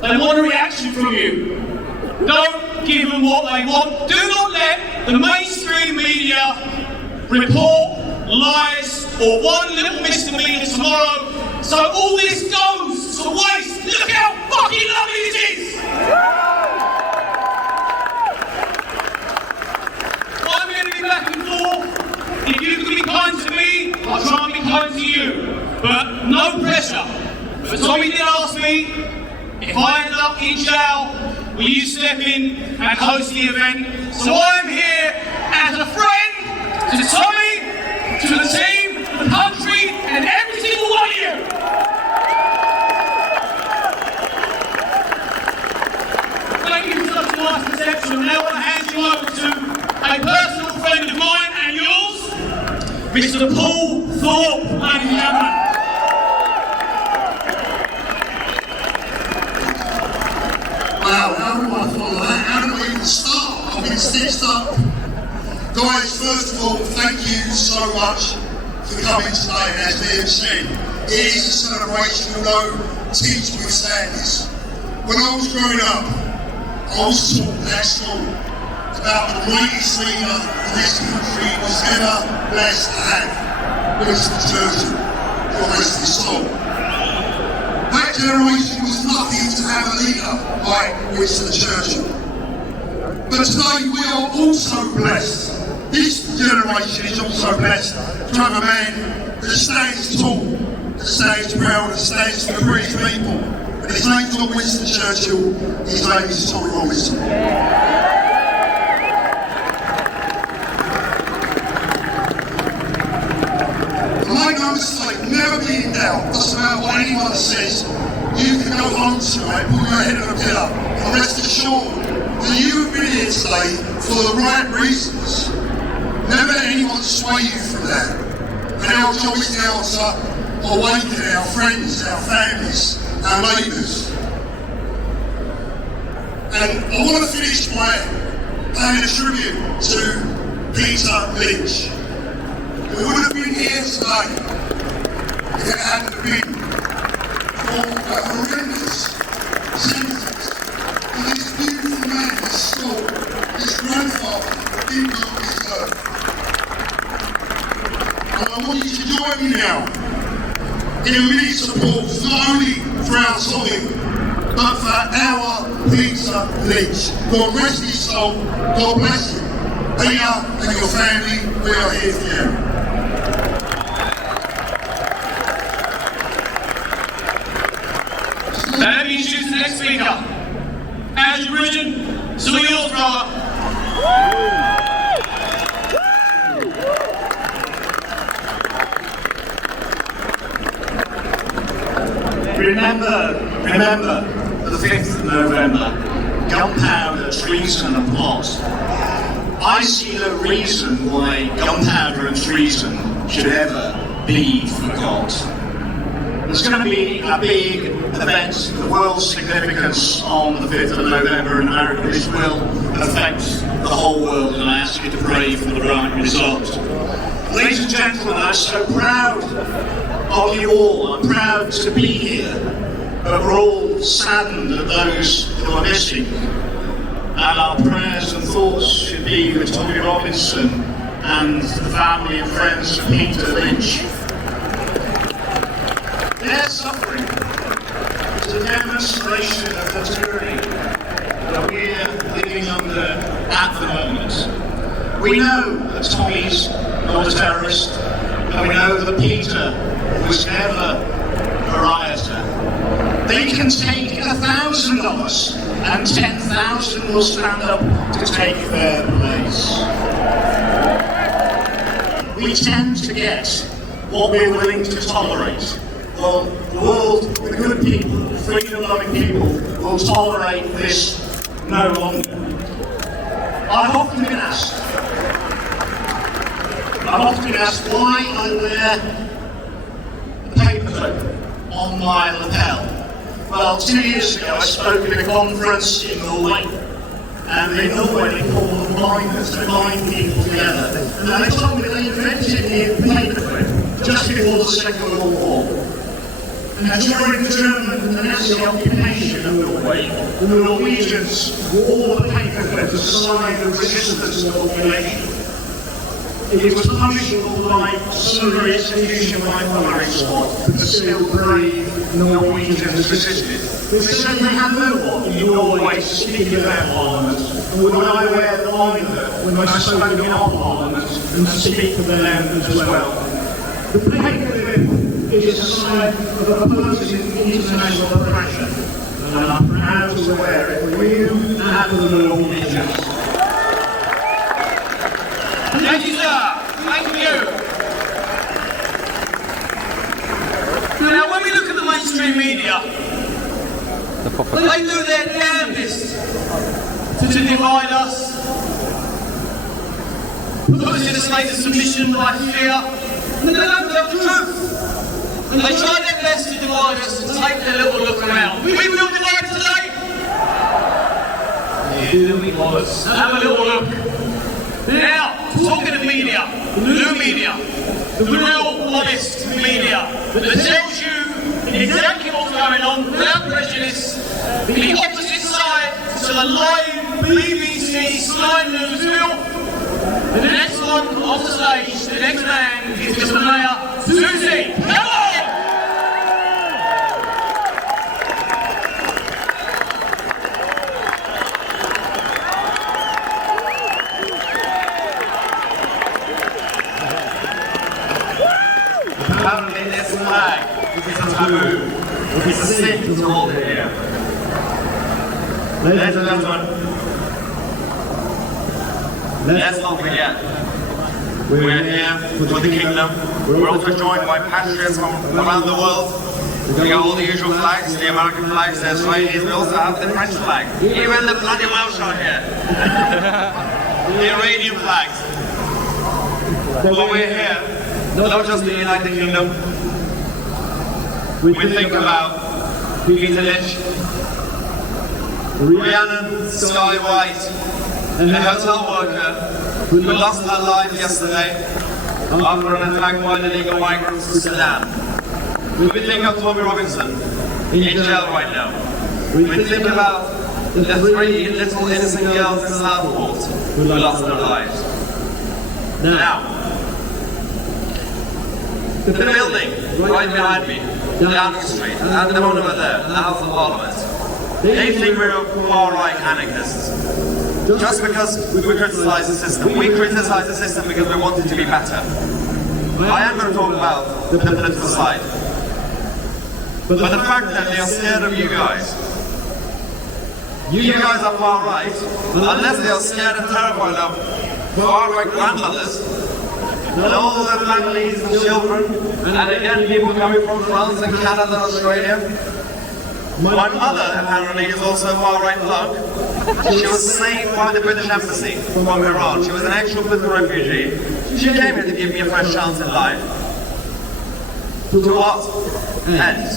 they want a reaction from you. Don't give them what they want. Do not let the mainstream media report lies or one little misdemeanor tomorrow, so all this goes to waste. Look how fucking lovely this is! I'm going to be back and forth. If you can be kind to me, I'll try and be kind to you. But no pressure. But Tommy did ask me, if I end up in jail, will you step in and host the event? So I'm here as a friend to Tommy, to the team, the country, and every single one of you. Thank you for such a nice reception. Now I want to hand you over to a personal friend of mine and yours, Mr. Paul Thorpe, ladies and gentlemen. Wow, how do I follow that? How do I even start? I've been stitched up. Guys, first of all, thank you so much for coming today. As Liam said, it is a celebration of no teach with sadness. When I was growing up, I was taught that story about the greatest leader this country was ever blessed to have, Winston Churchill. God rest his soul. That generation was lucky to have a leader like Winston Churchill. But today we are also blessed. This generation is also blessed to have a man that stands tall, that stands proud, that stands for the British people. And his name's not Winston Churchill, his name is Tommy Robinson. Make no mistake, never be in doubt. Doesn't matter what anyone says. You can go home tonight, put your head on a pillow, and rest assured that you have been here today for the right reasons. Never let anyone sway you from that. And our job is now to awaken our friends, our families, our neighbours. And I want to finish by paying a tribute to Peter Lynch. We would have been here today if it hadn't been for the horrendous sentence that this beautiful man, this soul, his grandfather, did not deserve. And I want you to join me now in a minute support not only for our Tommy, but for our Peter Lynch. God rest his soul, God bless him. Peter and your family, we are here for you. Let me introduce the next speaker. As you written, to yours, brother. Remember the 5th of November, gunpowder, treason and plot. I see no reason why gunpowder and treason should ever be forgot. There's going to be a big event of world significance on the 5th of November in America. This will affect the whole world, and I ask you to pray for the right result. Ladies and gentlemen, I'm so proud of you all. I'm proud to be here, but we're all saddened at those who are missing. and our prayers and thoughts should be with Tommy Robinson and the family and friends of Peter Lynch. Their suffering is a demonstration of the tyranny that we're living under at the moment. We know that Tommy's not a terrorist, and we know that Peter was never a rioter. They can take 1,000 of us, and 10,000 will stand up to take their place. We tend to get what we're willing to tolerate. Well, the world, the good people, the freedom-loving people, will tolerate this no longer. I've often been asked why I wear a paperclip on my lapel. Well, 2 years ago I spoke at a conference in Norway, and in Norway they call them blinders, they blind people together. And they told me they invented the paperclip just before the Second World War. And during the German and the Nazi occupation of Norway, the Norwegians wore the paperclip as a sign of resistance to occupation. It was punishable by summary execution by firing squad, but still brave Norwegians resisted. They said they had no one in Norway to speak in their parliament, and would I wear the binder when I spoke in our parliament and speak for them as well. The paperclip is a sign of opposing international oppression, and I'm proud to wear it for you and for the Norwegians. Thank you, sir. Thank you. Now, when we look at the mainstream media, they do their damnedest to divide us, put us in a state of submission by fear, and they don't tell the truth. And they try their best to divide us and take their little look around. We feel divided today? Here we go. Have a little look. Now, talking of media, the new media, the real honest media that tells you exactly what's going on without prejudice, the opposite side to the lying BBC Sky News film. The next one off the stage, the next man is Mr. Mayor Susie. Come on! Apparently this flag is a taboo. It's a sin to hold it here. Ladies and gentlemen, let's not forget, we're here for the kingdom. We're also joined by patriots from around the world. We got all the usual flags, the American flags, the Israelis, we also have the French flag. Even the bloody Welsh are here. The Iranian flags. But we're here not just the United Kingdom. We think about Peter Lynch, Rhiannon Sky White, a hotel worker who lost her life yesterday after an attack by illegal migrants to Sudan. We think of Tommy Robinson in jail right now. We think about the 3 little innocent girls in Southport who lost their lives. Now, the building right behind me, Downing Street, and the one over there, the House of Parliament, they think we're far-right anarchists. Just because we criticise the system. We criticise the system because we want it to be better. I am going to talk about the political side. But the fact that they are scared of you guys are far-right, unless they are scared and terrified of far-right grandmothers, and all the families and children, and again people coming from France and Canada and Australia. My mother apparently is also a far-right thug. She was saved by the British Embassy from Iran. She was an actual political refugee. She came here to give me a fresh chance in life. To what end?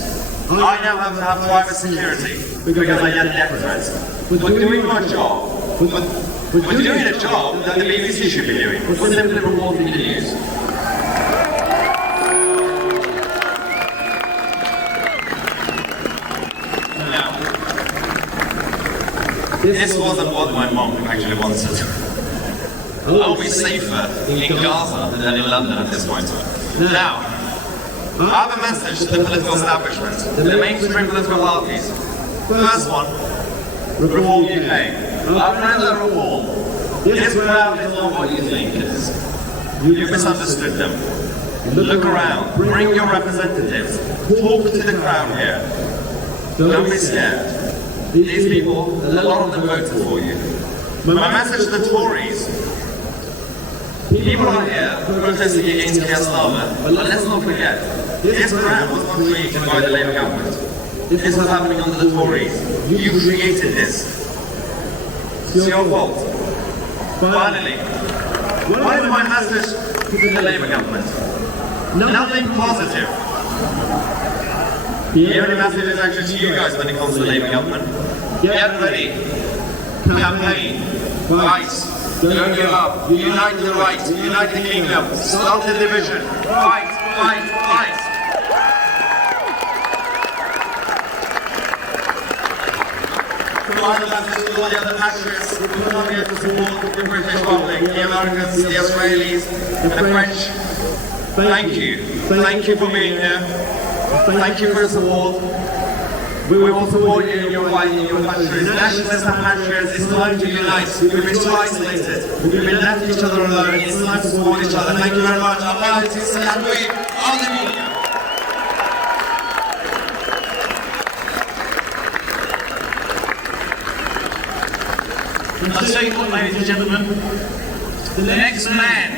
I now have to have private security because I get death threats. We're doing my job. We're doing a job that the BBC should be doing. We're simply reporting the news. Now, This wasn't what my mom actually wanted. I'll be safer in Gaza than in London at this point. Now, I have a message to the political establishment, the mainstream political parties. First one, Reform UK. I've read the reform. This crowd is not what you think it is. You misunderstood them. Look around, bring your representatives, talk to the crowd here. Don't be scared. These people, a lot of them voted for you. My message to the Tories, people are here protesting against Keir Starmer, but let's not forget, this crowd was not created by the Labour government. This was happening under the Tories. You created this. It's your fault. Finally, what is my message to the Labour government? Nothing positive. The only message is actually to you guys when it comes to the Labour government. Get ready. Campaign. Fight. Don't give up. Unite the right. Unite the kingdom. Stop the division. Fight. Fight. Fight. Final message to all the other patriots who come here to support the British public, the Americans, the Israelis, the French. Thank you. Thank you for being here. Thank you for your support. We will support you in your fight in your countries. Nationalists and patriots, it's time to unite. We've been too isolated. We've been left each other alone. It's time to support each other. Thank you very much. I'm Alex and we are the media. I'll tell you what, ladies and gentlemen, the next man,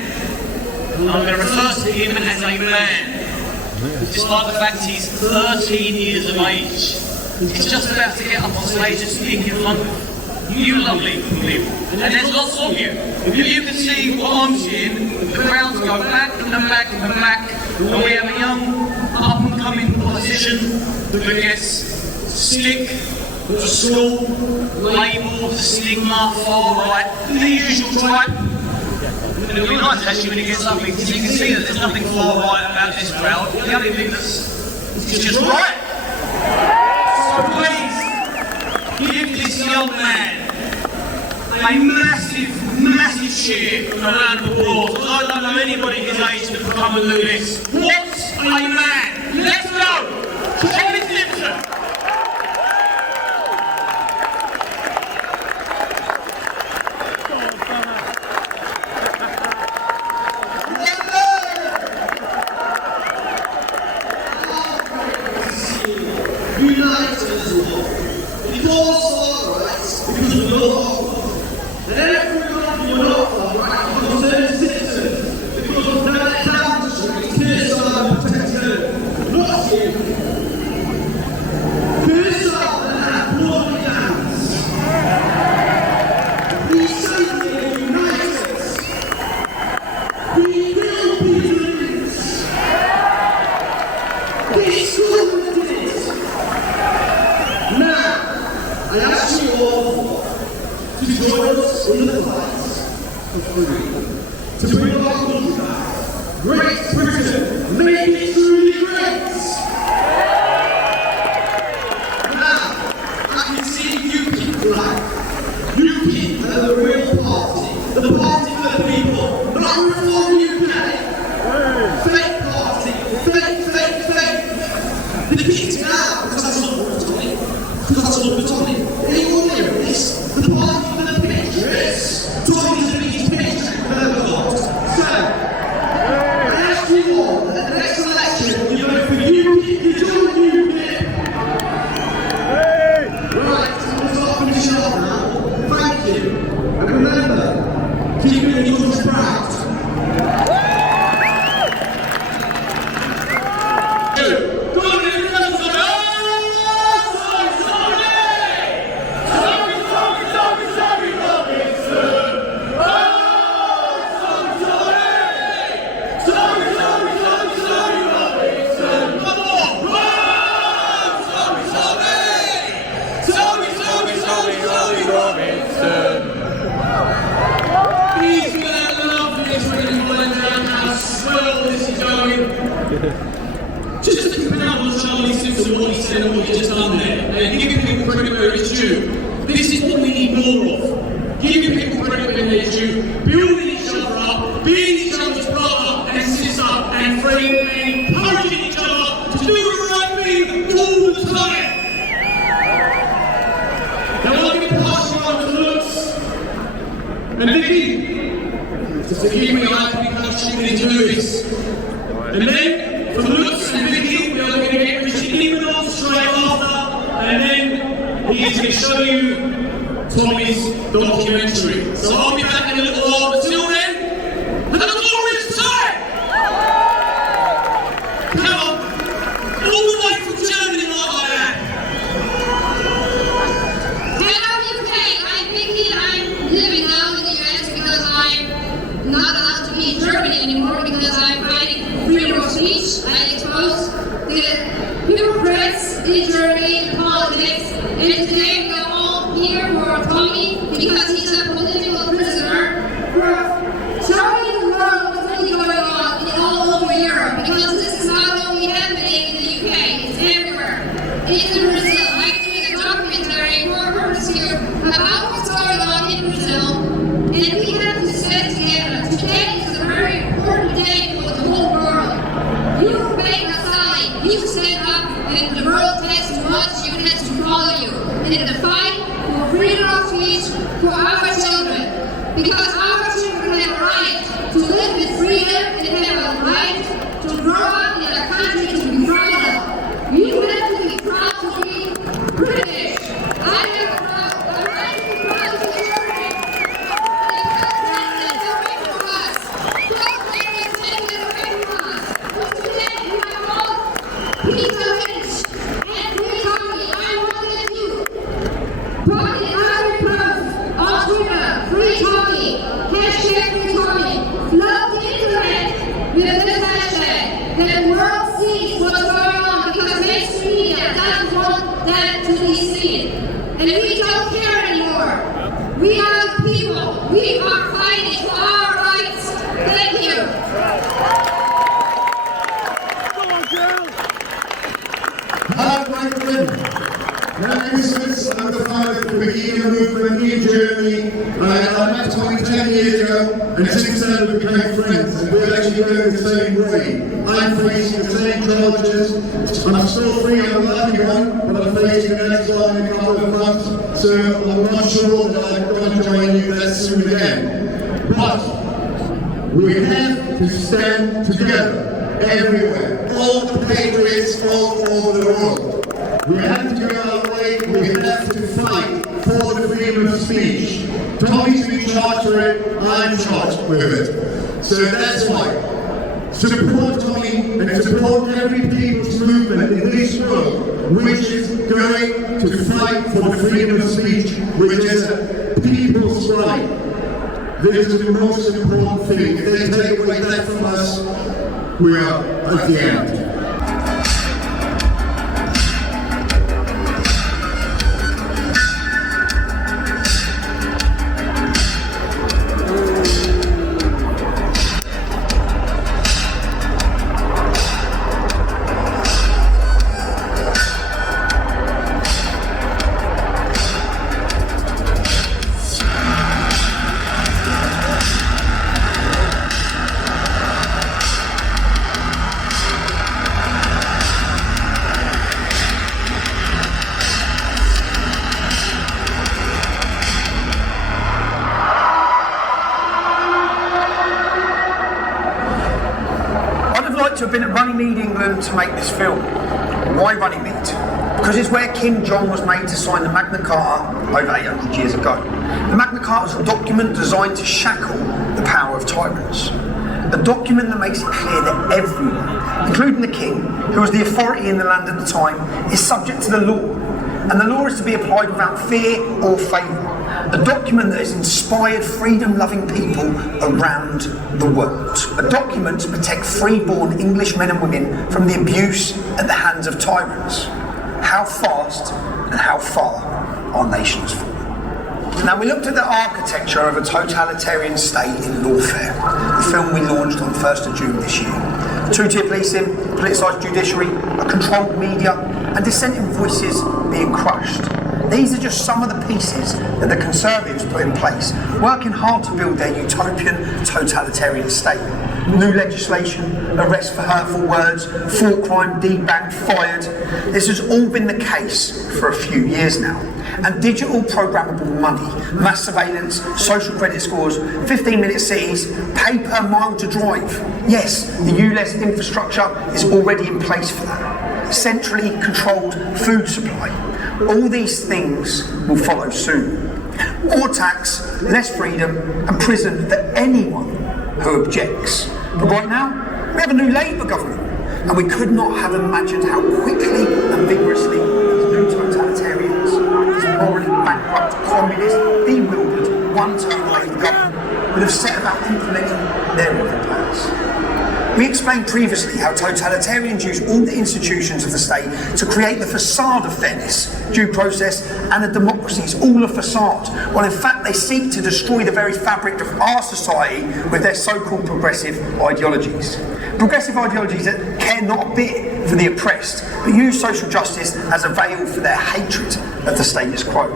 I'm going to refer to him as a man, despite the fact he's 13 years of age. He's just about to get up on stage and speak in front of you lovely people. And there's lots of you. If you can see what I'm seeing, the crowds go back and back and back, and we have a young, up-and-coming politician who gets stick, the school, label, the stigma, far right, the usual type. And it'll be nice actually when he gets up because you can see that there's nothing far right about this crowd. The only thing that's just right. So please, give this young man a massive, massive cheer around the applause. Because I don't know anybody his age that can come and do this. What a man! Let's go! Charlie Simpson! Just to compare on Charlie Simpson what he said and what he just done there, and giving people credit where it's due. This is what we need more of. Giving people credit when they do, building each other up, being each other's brother and sister and friend, and encouraging each other to do the right thing all the time. Now I'm going to pass you on to Lewis and Vicky to forgive me, I think I've chosen to do this. And then from Lewis and Vicky, we are going to get Richard Ivanov straight after, and then he is going to show you Tommy's documentary. So I'll be back in a little while, but till then, have a glorious time! Come on, all the way from Germany like that. Hello UK, I'm Vicky, I'm living now in the US because I'm not allowed to be in Germany anymore because I'm fighting freedom of speech. I expose the hypocrites in Germany, in politics, and today we are all here for Tommy because he's a political prisoner for showing the world what's really going on all over Europe because this is not only happening in the UK, it's everywhere. It's in Brazil. I'm doing a documentary for a purpose here about what's going on in Brazil, and we have to stand together. Today is a very important day for the whole world. You make a sign, you stand up, and the world has to watch you and has to follow you. And in the fight for freedom of speech for our children, because our children have a right to live with freedom and have a right to grow up in a country to be proud of. You have to be proud to be British. I have a right to be proud to be German. Because take it away from us. Don't let it take it away from us. But today we have all Peter Lynch and Free Tommy. I want to let you put it out in post on Twitter, Free Tommy, hashtag Free Tommy. Flood the internet with this hashtag. That the world sees what's going on because mainstream media doesn't want that to be seen. And we don't care anymore. We are the people. We are fighting for our rights. Thank you. Hello, Great Britain. My name is Lewis. I'm the father of the beginning movement in Germany. I met Tommy 10 years ago, and since then we became friends, and we're actually going the same way. I'm facing the same charges. I'm still free, I'm a lucky one, but I'm facing an exile in a couple of months, so I'm not sure that I'm going to join you that soon again. But we have to stand together everywhere. All the patriots all over the world. We have to go our way, we have to fight for the freedom of speech. Tommy's in charge of it, I'm charged with it. So that's why. Support Tommy and support every people's movement in this world which is going to fight for the freedom of speech, which is a people's right. This is the most important thing. If they take away that from us, we are at the end. Have been at Runnymede, England to make this film. Why Runnymede? Because it's where King John was made to sign the Magna Carta over 800 years ago. The Magna Carta is a document designed to shackle the power of tyrants. A document that makes it clear that everyone, including the king, who was the authority in the land at the time, is subject to the law. And the law is to be applied without fear or favour. A document that has inspired freedom-loving people around the world. A document to protect free-born English men and women from the abuse at the hands of tyrants. How fast and how far our nations fall. Now, we looked at the architecture of a totalitarian state in Lawfare, the film we launched on 1st of June this year. Two-tier policing, politicised judiciary, a controlled media, and dissenting voices being crushed. These are just some of the pieces that the Conservatives put in place, working hard to build their utopian totalitarian state. New legislation, arrest for hurtful words, thought crime debanked, fired. This has all been the case for a few years now. And digital programmable money, mass surveillance, social credit scores, 15-minute cities, pay per mile to drive. Yes, the ULEZ infrastructure is already in place for that. Centrally controlled food supply. All these things will follow soon. More tax, less freedom, and prison for anyone who objects. But right now, we have a new Labour government, and we could not have imagined how quickly and vigorously these new totalitarians, these morally bankrupt, communist, bewildered, one-term Labour government would have set about implementing their evil plans. We explained previously how totalitarians use all the institutions of the state to create the facade of fairness, due process, and a democracy. It's all a facade, while in fact they seek to destroy the very fabric of our society with their so-called progressive ideologies. Progressive ideologies that care not a bit for the oppressed, but use social justice as a veil for their hatred of the status quo.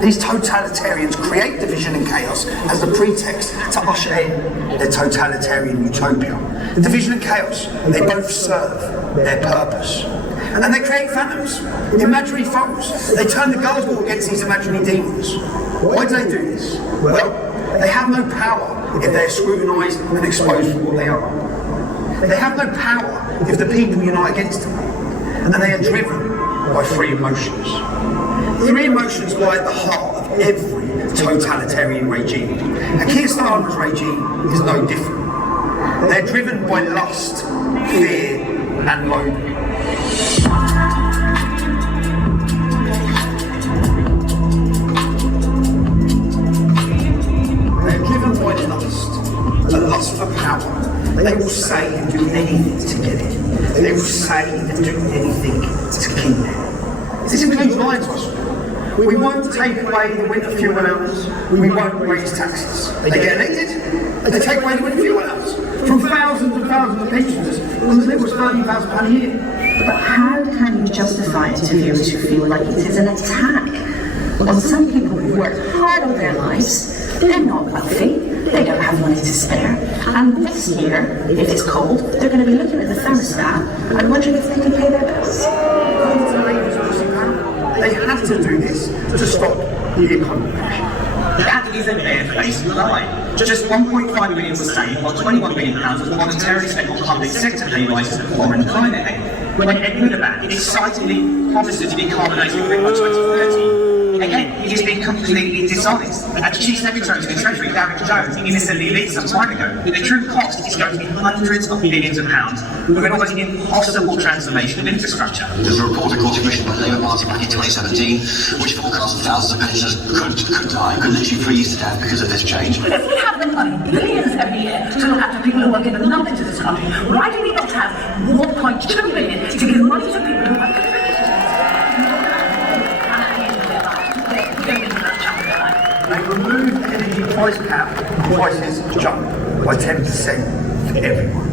These totalitarians create division and chaos as the pretext to usher in their totalitarian utopia. The division and chaos, they both serve their purpose. And they create phantoms, imaginary foes. They turn the guard war against these imaginary demons. Why do they do this? Well, they have no power if they're scrutinised and exposed for what they are. They have no power if the people unite against them. And then they are driven by three emotions. Three emotions lie at the heart of every totalitarian regime. And Keir Starmer's regime is no different. They're driven by lust, fear, and loathing. They're driven by lust, a lust for power. They will say and do anything to get it. They will say and do anything to keep it. This includes lying to us. We won't take away the winter fuel allowance. We won't raise taxes. They get elected, they take away the winter fuel allowance from thousands and thousands of pensioners on as little as £30,000 a year. But how can you justify it to viewers who feel like it is an attack on some people who've worked hard all their lives? They're not wealthy, they don't have money to spare, and this year, if it's cold, they're going to be looking at the thermostat and wondering if they can pay their bills. They had to do this to stop the economy crashing. That is a bare-faced lie. Just 1.5 billion was saved, while £21 billion was voluntarily spent on public sector pay rises and foreign climate aid. When Ed Miliband excitedly promised to decarbonise Europe by 2030, again, he has been completely dishonest. As Chief Secretary to the Treasury, Darren Jones, innocently leaked some time ago, the true cost is going to be hundreds of billions of pounds with an almost impossible transformation of infrastructure. There's a report commissioned by the Labour Party back in 2017, which forecast that thousands of pensioners could die, could literally freeze to death because of this change. If we have the money, billions every year, to look after people who are giving nothing to this country, why do we not have 1.2 billion to give money to people who are contributing? They removed the energy price cap, prices jump by 10% for everyone.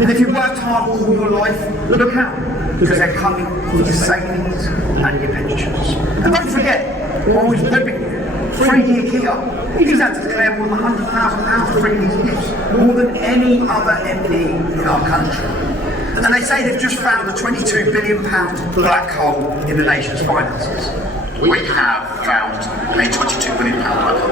And if you worked hard all your life, look out, because they're coming for your savings and your pensions. And don't forget, we're always ripping you. 3-year Kia, he's had to declare more than £100,000 for 3 years, more than any other MP in our country. And then they say they've just found a £22 billion black hole in the nation's finances. We have found a £22 billion black hole.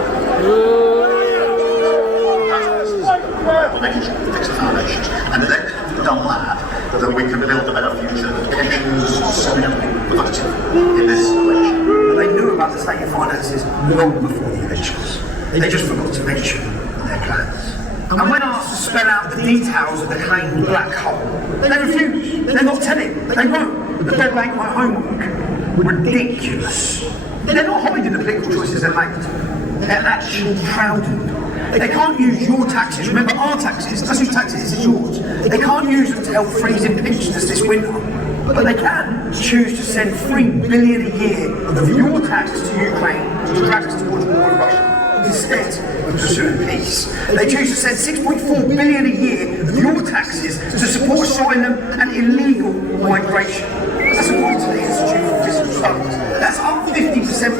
Well, they can fix the foundations. And then they've done that we can build a better future. The pensions, so many other people productive in this situation. They knew about the state of finances long before the elections. They just forgot to mention their plans. And when asked to spell out the details of the claimed black hole, they refuse. They're not telling. They won't. The Fed ain't my homework. Ridiculous. They're not hiding the political choices they made. They're actually crowding. They can't use your taxes. Remember, our taxes. That's whose taxes. It's yours. They can't use them to help freezing pensioners this winter. But they can choose to send $3 billion a year of your taxes to Ukraine to drag us towards war with Russia. Instead of pursuing peace, they choose to send $6.4 billion a year of your taxes to support asylum and illegal migration. That's according to the Institute for Fiscal Studies. That's up 50%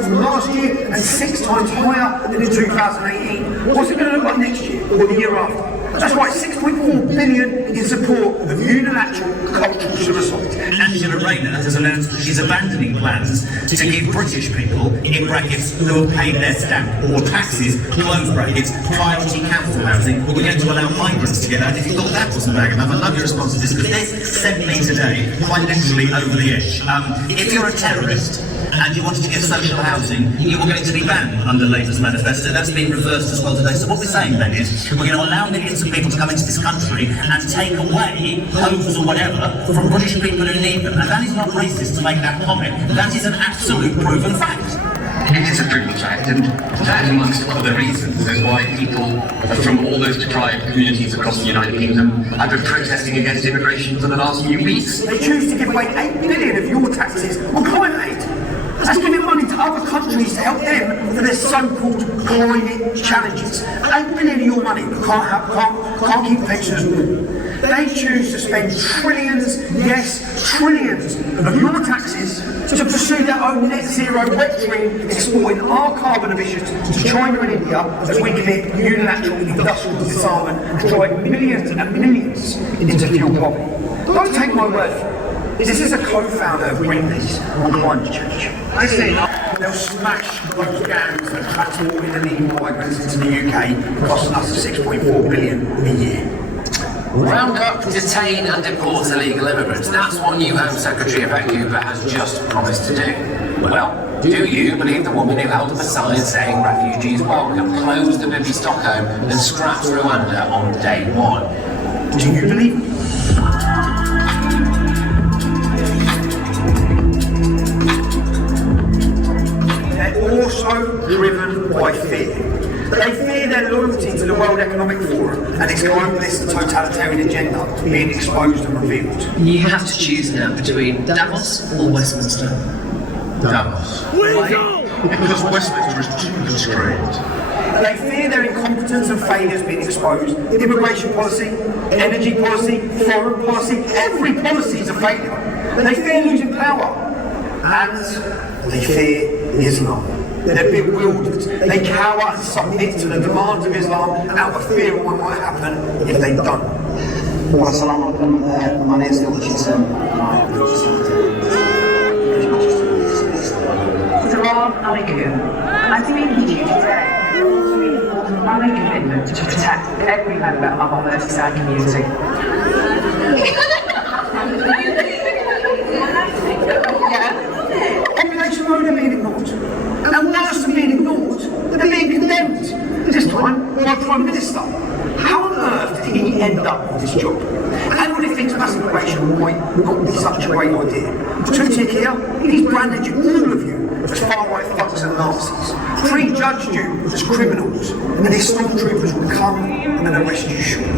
in support of unilateral cultural suicide. Angela Rayner has announced that she's abandoning plans to give British people, in brackets, who have paid their stamp or taxes, close brackets, priority council housing. We're going to allow migrants to get out. If you thought that wasn't bad enough, I love your response to this, because this sent me today quite literally over the edge. If you're a terrorist and you wanted to get social housing, you were going to be banned under Labour's manifesto. That's been reversed as well today. So what we're saying then is we're going to allow millions of people to come into this country and take away homes or whatever from British people who need them. And that is not racist to make that comment. That is an absolute proven fact. It is a proven fact, and that, amongst other reasons, is why people from all those deprived communities across the United Kingdom have been protesting against immigration for the last few weeks. They choose to give away 8 billion of your taxes on climate aid. That's giving money to other countries to help them for their so-called climate challenges. 8 billion of your money can't keep pensioners warm. They choose to spend trillions, yes, trillions of your taxes to pursue their own net zero wet dream, exporting our carbon emissions to China and India as we commit unilateral industrial disarmament and drive millions and millions into fuel poverty. Don't take my word for it. This is a co-founder of Greenpeace on climate change. I say they'll smash those gangs that transporting illegal migrants into the UK, costing us 6.4 billion a year. Round up, detain and deport illegal immigrants. That's what new Home Secretary Yvette Cooper has just promised to do. Well, do you believe the woman who held up a sign saying refugees welcome, closed the Bibi Stockholm and scrapped Rwanda on day one? Do you believe it? They're also driven by fear. They fear their loyalty to the World Economic Forum and its globalist and totalitarian agenda being exposed and revealed. You have to choose now between Davos or Westminster. Davos. Because Westminster is too constrained. They fear their incompetence and failures being exposed. Immigration policy, energy policy, foreign policy, every policy is a failure. They fear losing power. And they fear Islam. They're bewildered. They cower and submit to the demands of Islam out of fear of what might happen if they don't. Assalamu alaikum, my name is Hutchinson. Salam alaikum. I'm speaking to you today to reinforce my commitment to protect every member of our Merseyside community. Population alone are being ignored. And worse than being ignored, they're being condemned. This time by Prime Minister. How on earth did he end up with this job? Everybody thinks mass immigration might not be such a great idea. The truth here, he's branded you, all of you, as far-right fucks and Nazis. Prejudged you as criminals, and then his stormtroopers will come and then arrest you shortly.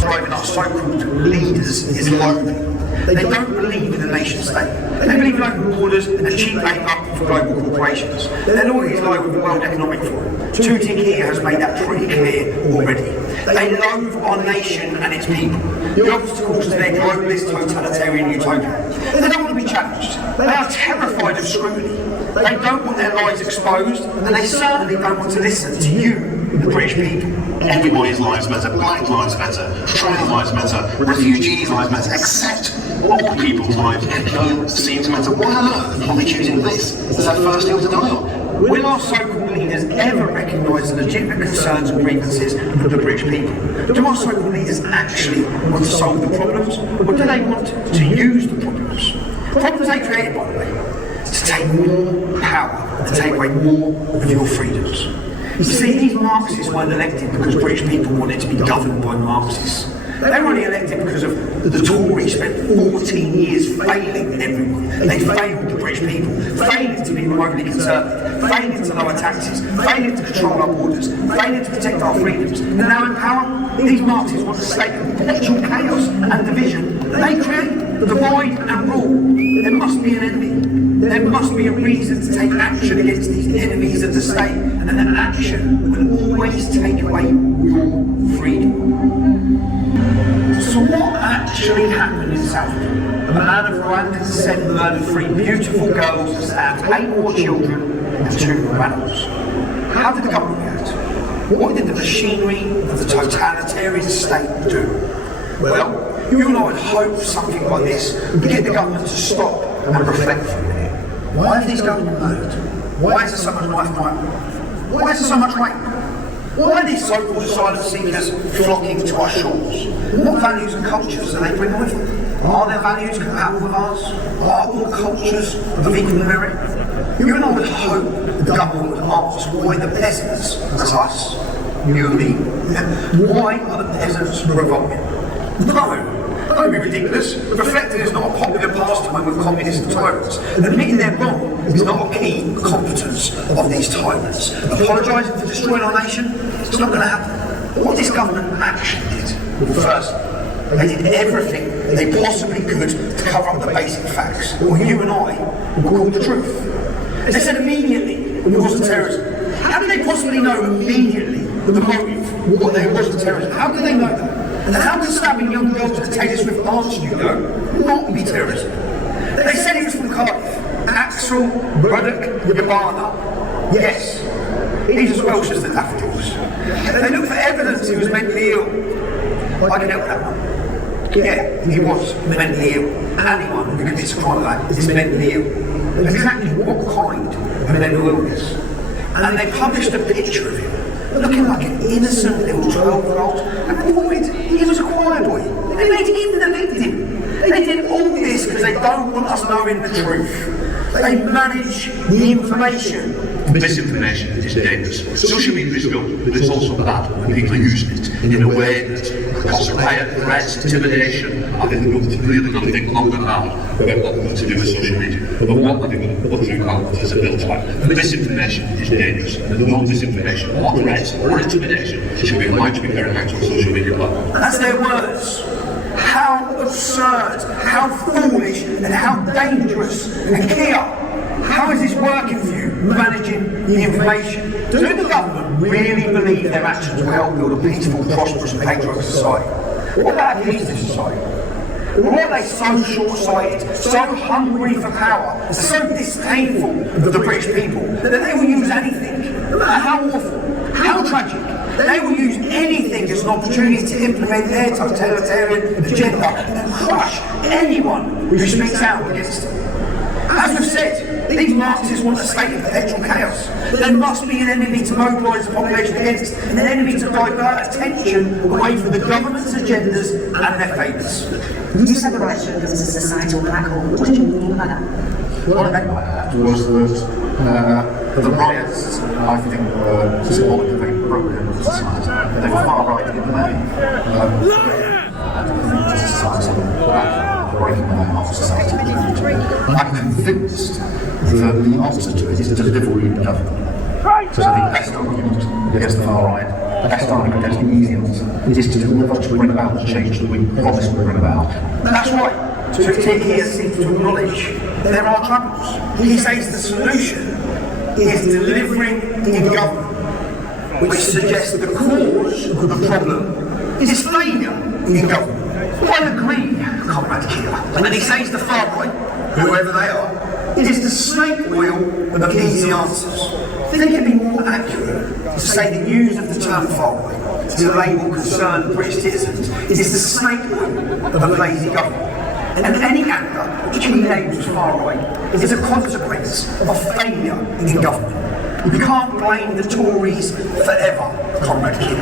Driving our so-called leaders is loathing. They don't believe in the nation state. They believe in open borders and a cheap labour for global corporations. Their loyalty lies with the World Economic Forum. Tutik here has made that pretty clear already. They loathe our nation and its people. The obstacles to their globalist totalitarian utopia. They don't want to be challenged. They are terrified of scrutiny. They don't want their lives exposed, and they certainly don't want to listen to you, the British people. Everybody's lives matter, black lives matter, trans lives matter, refugees' lives matter, except all people's lives don't seem to matter. Why on earth are we choosing this as our first hill to die on? Will our so-called leaders ever recognise the legitimate concerns and grievances of the British people? Do our so-called leaders actually want to solve the problems, or do they want to use the problems? Problems they created, by the way, to take more power, to take away more of your freedoms. You see, these Marxists weren't elected because British people wanted to be governed by Marxists. They were only elected because of the Tories spent 14 years failing everyone. They failed the British people, failing to be remotely conservative, failing to lower taxes, failing to control our borders, failing to protect our freedoms. And now in power, these Marxists want to state the perpetual chaos and division that they create, the divide and rule. There must be an enemy. There must be a reason to take action against these enemies of the state, and that action will always take away your freedom. So what actually happened in South Africa? A man of Rwandan descent murdered 3 beautiful girls and stabbed 8 more children and 2 more animals. How did the government react? What did the machinery of the totalitarian state do? Well, you and I would hope something like this would get the government to stop and reflect for a minute. Why have these government murdered? Why is there so much life crime? Why is there so much rape? Why are these so-called asylum seekers flocking to our shores? What values and cultures do they bring with them? Are their values compatible with ours? Are all cultures of equal merit? You and I would hope the government would ask why the peasants, that's us, you and me, why are the peasants revolting? No. Don't be ridiculous. Reflecting is not a popular pastime with communist tyrants. And admitting they're wrong is not a key competence of these tyrants. Apologising for destroying our nation? It's not going to happen. What this government actually did, well, first, they did everything they possibly could to cover up the basic facts, or you and I would call the truth. They said immediately it wasn't terrorism. How did they possibly know immediately the motive, what there wasn't terrorism? How could they know that? And how can stabbing young girls at Taylor Swift art studio not be terrorism? They said it was from Cardiff. Axel Ruddock Yabana. Yes, he's as Welsh as the daffodils. They looked for evidence he was mentally ill. I can help that one. Yeah, he was mentally ill. Anyone who commits a crime like that is mentally ill. Exactly what kind of mental illness? And they published a picture of him, looking like an innocent little 12-year-old, and boy, he was a choir boy. They made him the victim. They did all this because they don't want us knowing the truth. They manage the information. Misinformation is dangerous. Social media is good, but it's also bad when people are using it in a way that causes riot, threats, intimidation. I think we've really got to think long and hard about what we're going to do with social media. But what we're going to put through Congress as a bill tonight. Misinformation is dangerous, and no misinformation or threats or intimidation should be allowed to be carried out on social media platforms. That's their words. How absurd, how foolish, and how dangerous. And Kia, how is this working for you, managing the information? Do the government really believe their actions will help build a peaceful, prosperous, and patriotic society? What about a peaceful society? Or are they so short-sighted, so hungry for power, so disdainful of the British people, that they will use anything, no matter how awful, how tragic, they will use anything as an opportunity to implement their totalitarian agenda and crush anyone who speaks out against them. As we've said, these Marxists want a state of perpetual chaos. There must be an enemy to mobilise the population against, and an enemy to divert attention away from the government's agendas and their favours. You said the right shoulder was a societal black hole. What did you mean by that? What I meant by that was that the riots, I think, were symbolic of a broken society. They were far right in the main. Breaking down of society. I'm convinced that the answer to it is delivery in government. So I think the best argument against the far right, the best argument against the easy answer, is to deliver to bring about the change that we promised to bring about. That's right. So Tim here seems to acknowledge there are troubles. He says the solution is delivering in government, which suggests the cause of the problem is failure in government. Well, I agree, Comrade Kia. And he says the far right, whoever they are, is the snake oil of easy answers. I think it'd be more accurate to say the use of the term far right to label concerned British citizens is the snake oil of a lazy government. And any anger which he labels far right is a consequence of a failure in government. We can't blame the Tories forever, Comrade Kia.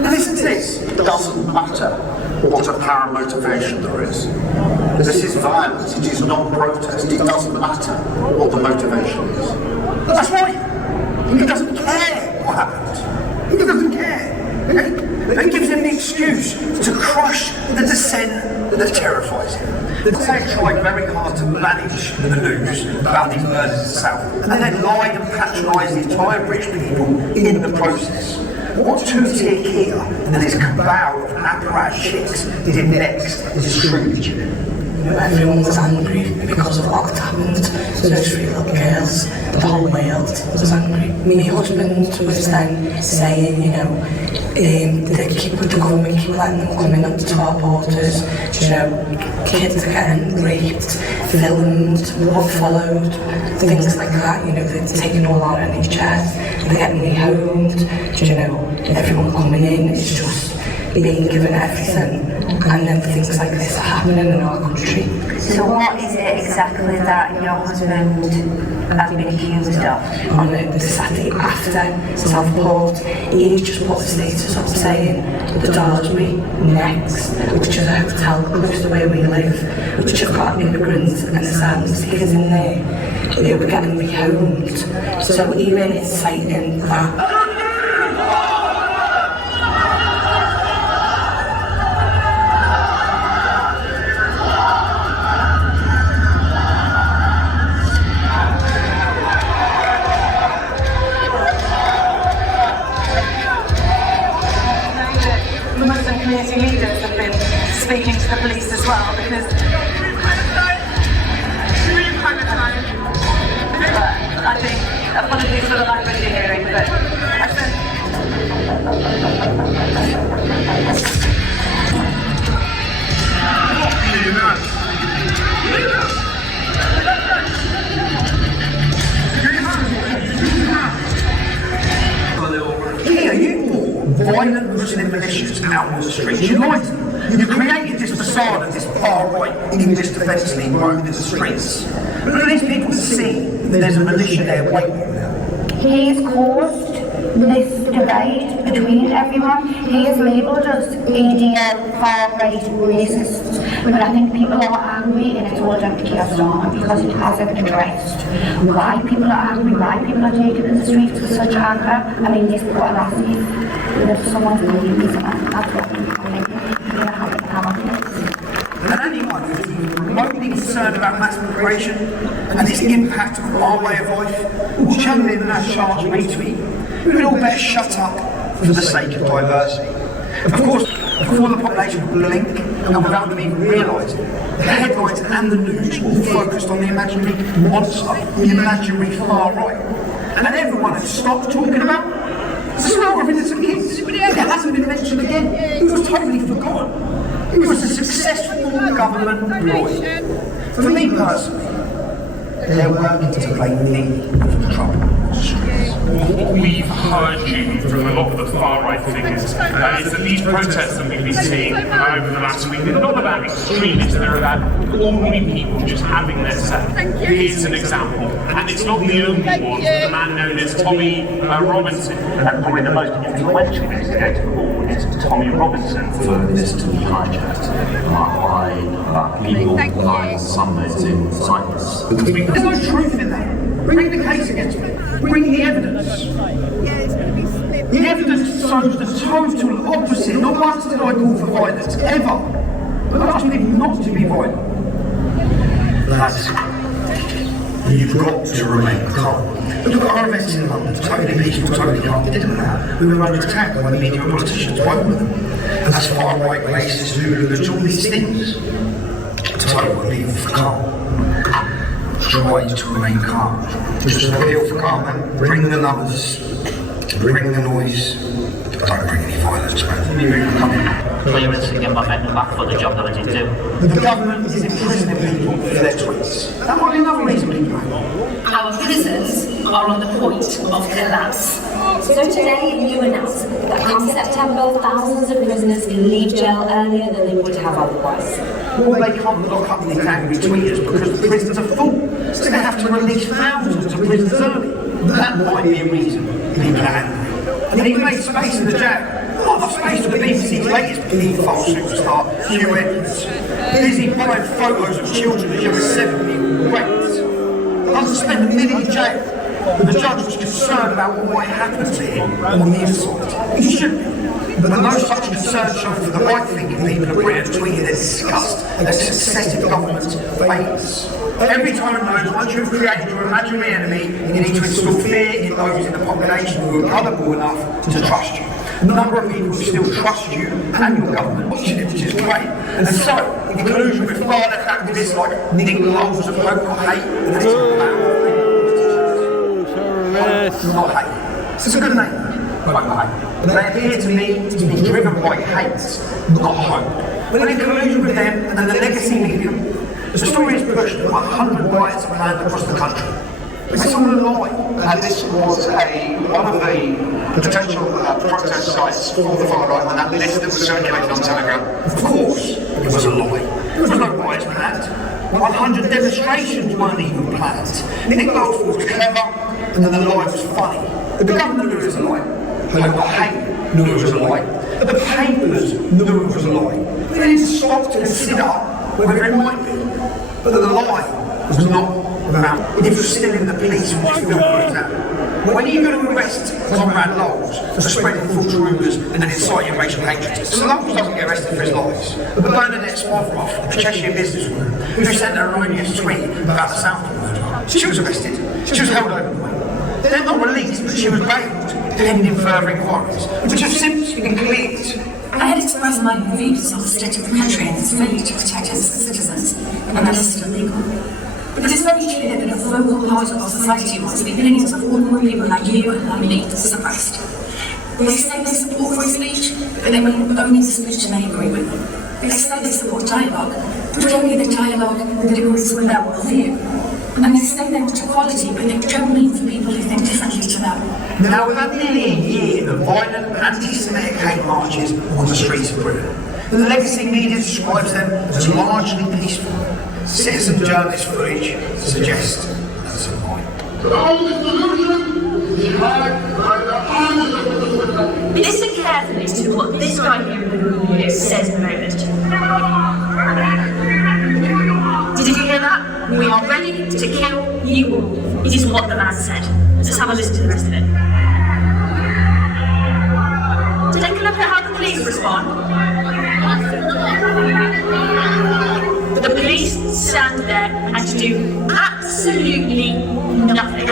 Now listen to this. It doesn't matter what apparent motivation there is. This is violence, it is not protest, it doesn't matter what the motivation is. That's right. He doesn't care what happened. He doesn't care. It gives him the excuse to crush the dissent that terrifies him. The Tories tried very hard to manage the news about these murders in the South, and then lied and patronised the entire British people in the process. What two-tier Kia and his cabal of apparatus chicks did next is truly chilling. Everyone was angry because of what happened to those 3 little girls. The whole world was angry. My husband was then saying, the government keep letting them come in onto our borders. Kids are getting raped, filmed, what followed, things like that. They're taking all our NHS, they're getting rehomed. Everyone coming in is just being given everything. and then things like this are happening in our country. So what is it exactly that your husband has been accused of? On the Saturday after self-report, he just put a status up saying the Darsby next, which is a hotel close to where we live, which have got immigrants and asylum seekers in there. They were getting rehomed. So even it's citing that. Muslim community leaders have been speaking to the police as well because I think, apologies for the language you're hearing, but I said Here, you violent Muslim militias out on the streets. You lied to them. You created this facade of this far-right English Defence League roaming the streets. But for these people to see that there's a militia there waiting for them. He has caused this divide between everyone. He has labelled us ADL, far-right racists. But I think people are angry and it's all down to Keir Starmer because it hasn't addressed why people are angry, why people are taking to the streets with such anger. I mean, this poor lassie, if someone's believing this, that's what we And anyone who's remotely concerned about mass migration and its impact on our way of life will channel in that charge retweet. We would all better shut up for the sake of diversity. Of course, before the population would blink and without them even realising, the headlines and the news all focused on the imaginary monster, the imaginary far right. And everyone has stopped talking about the slaughter of innocent kids. It hasn't been mentioned again. It was totally forgotten. It was a successful government ploy. For me personally, they're working to blame me for the trouble. We've heard you from a lot of the far-right figures is that these protests that we've been seeing over the last week are not about extremists, they're about ordinary people just having their say. Here's an example, and it's not the only one. The man known as Tommy Robinson. And probably the most influential investigator of all is Tommy Robinson. For this to be hijacked by people lying on Sundays in Cyprus. There's no truth in that. Bring the case against me. Bring the evidence. The evidence shows the total opposite. Not once did I call for violence, ever. But I asked people not to be violent. That's you've got to remain calm. Look at our events in London, totally peaceful, totally calm. It didn't matter. We were under attack by the media and politicians, why were them? And that's far-right racists, hooligans, all these things. Total appeal for calm. Try to remain calm. Just an appeal for calm, man. Bring the numbers, bring the noise, don't bring any violence, man. Clearance to get my men back for the job that I did do. The government is imprisoning people for their tweets. That might be another reason we can. Our prisons are on the point of collapse. So today you announced that come September, thousands of prisoners can leave jail earlier than they would have otherwise. Well, they can't lock up these angry tweeters because the prisons are full. So they have to release thousands of prisoners early. That might be a reason people are angry. And they've made space in the jail. Not enough space for the BBC's latest paedophile superstar, Hugh Evans. Busy buying photos of children as young as 7 being raped. Doesn't spend a minute in jail. The judge was concerned about what might happen to him on the inside. He should be. But no such concern shown for the right-thinking people of Britain tweeting their disgust at successive government failures. Every time knows once you've created your imaginary enemy, you need to instill fear in those in the population who are gullible enough to trust you. A number of people still trust you and your government, which is great. And so, in collusion with far-left activists like Nick Lowes of Local Hate, and that's not hate. It's a good name. But they appear to me to be driven by hate, not hope. We're in collusion with them and the legacy media. The story is pushed that 100 riots are planned across the country. It's all a lie. And this was one of the potential protest sites for the far right on that list that was circulated on Telegram. Of course, it was a lie. There was no riots planned. 100 demonstrations weren't even planned. Nick Bolton was clever, and then the lie was funny. The government knew it was a lie. However, Hay knew it was a lie. The papers knew it was a lie. They didn't stop to consider whether it might be. But the lie was not about if you're still in the police when you still worked out. But when are you going to arrest Conrad Lowles for spreading false rumours and inciting racial hatred? So Lowles doesn't get arrested for his lies. But Bernadette Smothroff, the Cheshire businesswoman, who sent an erroneous tweet about the Southall murder, she was arrested. She was held overnight. They're not released, but she was bailed, pending further inquiries, which have since been cleared. I had expressed my views on the state of the country and its failure to protect its citizens, and that is still legal. But it is very clear that a vocal part of our society wants the opinions of ordinary people like you and like me suppressed. They say they support free speech, but they will only speech they agree with. They say they support dialogue, but only the dialogue that agrees with their worldview. And they say they want equality, but they don't mean for people who think differently to them. Now, we've had nearly a year of violent anti-Semitic hate marches on the streets of Britain. The legacy media describes them as largely peaceful. Citizen journalist footage suggests that's a lie. Listen carefully to what this guy here in the room says in a moment. Did you hear that? We are ready to kill you all. It is what the man said. Let's have a listen to the rest of it. Take a look at how the police respond. But the police stand there and do absolutely nothing.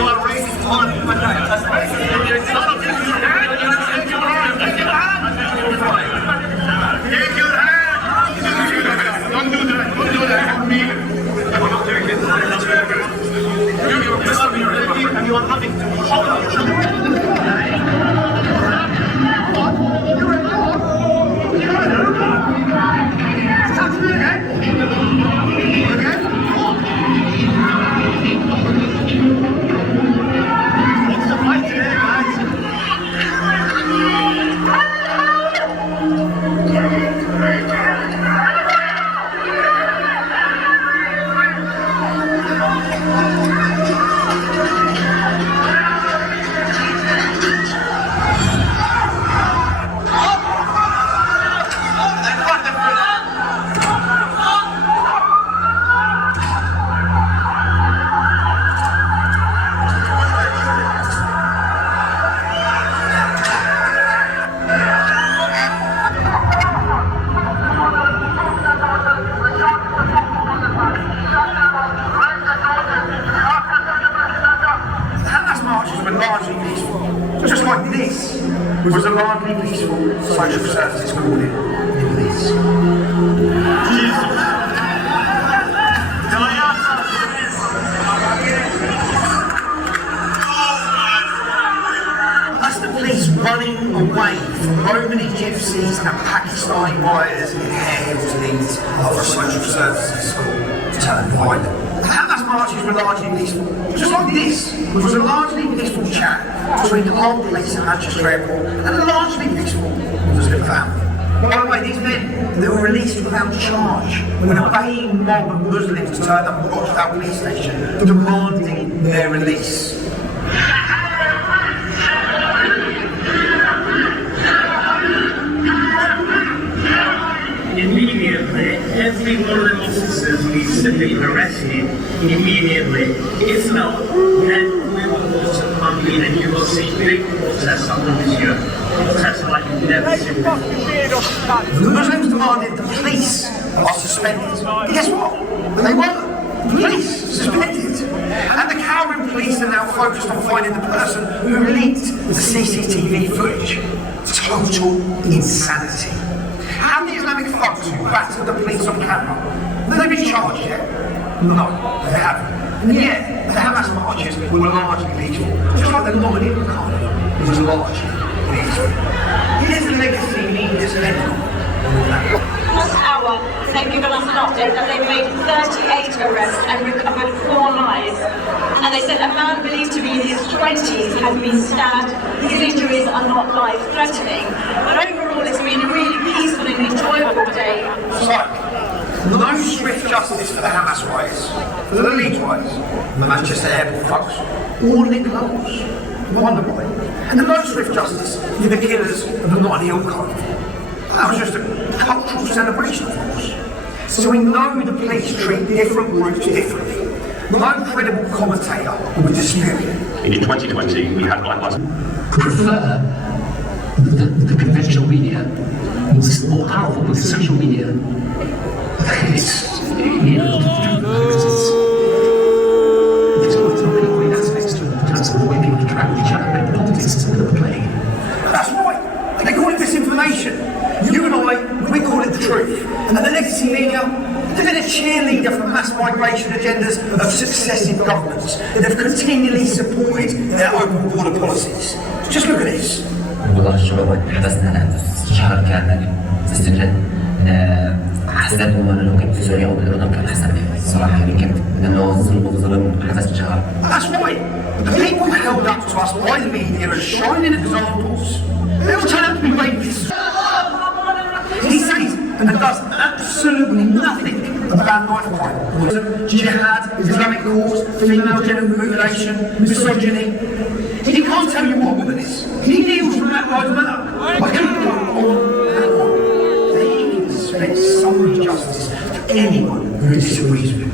It was a largely peaceful social services calling in this. That's the police running away from Romani gypsies and Pakistani rioters in Hare's leads of a social services school to turn violent. Hamas marches were largely peaceful, just like this, which was a largely peaceful chat between our police and Manchester Airport and a largely peaceful Muslim family. By the way, these men, they were released without charge when a baying mob of Muslims turned up at Rochdale police station demanding their release. Immediately, every one of the officers needs to be arrested immediately. If not, then we will go to London and you will see big protests on this year. Protests like you've never seen before. The Muslims demanded the police are suspended. And guess what? They weren't. The police suspended. And the cowering police are now focused on finding the person who leaked the CCTV footage. Total insanity. How the Islamic thugs who battered the police on camera, have they been charged yet? No, they haven't. And yet, the Hamas marches were largely peaceful. Just like the Normandy Carnival was largely peaceful. Here's the legacy media's headline. Last hour, thank you very much. an update that they've made 38 arrests and recovered 4 lives. And they said a man believed to be in his 20s has been stabbed. His injuries are not life-threatening. But overall, it's been a really peaceful and enjoyable day. So, no swift justice for the Hamas riots, for the Leeds riots, the Manchester Airport folks, or Nick Knowles, wonder why. And no swift justice for the killers of the Notting Hill Code. That was just a cultural celebration, of course. So we know the police treat different groups differently. No credible commentator would dispute it. In 2020, we had Black Lives Prefer the conventional media was more powerful with social media. It's, you know, there's not many great aspects to it in terms of the way people interact with each other, but politics is a bit of a plague. That's right. They call it disinformation. You and I, we call it the truth. And the legacy media, they've been a cheerleader for mass migration agendas of successive governments that have continually supported their open border policies. Just look at this. والله الشباب حدثنا في شهر كامل تسجل حسيت انه لو كنت في سوريا او بالاردن كان احسن صراحه يعني كنت لانه ظلم حدث الشهر. That's right. The people held up to us by the media as shining examples. They all turn out to be rapists. He says and does absolutely nothing about knife crime, jihad, Islamic cause, female genital mutilation, misogyny. He can't tell you what a woman is. He kneels from that right matter. I can't go on and on. They expect some justice for anyone who disagrees with him.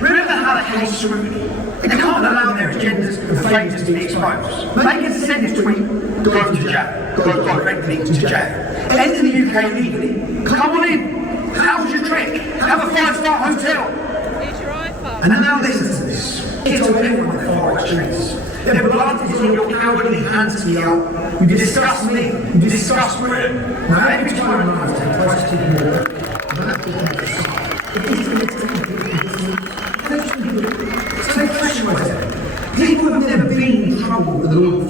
Remember how they hate scrutiny? They can't allow their agendas and failures to be exposed. They can send this tweet, go to jail, go directly to jail. Enter the UK legally. Come on in. How's your trick? Have a 5-star hotel. And now listen to this. It's all everyone at far extremes. Their blood is in your cowardly hands to yell. You disgust me. You disgust Britain. Now every time I take twice to the war. Take pressure with it. People have never been in trouble with the law.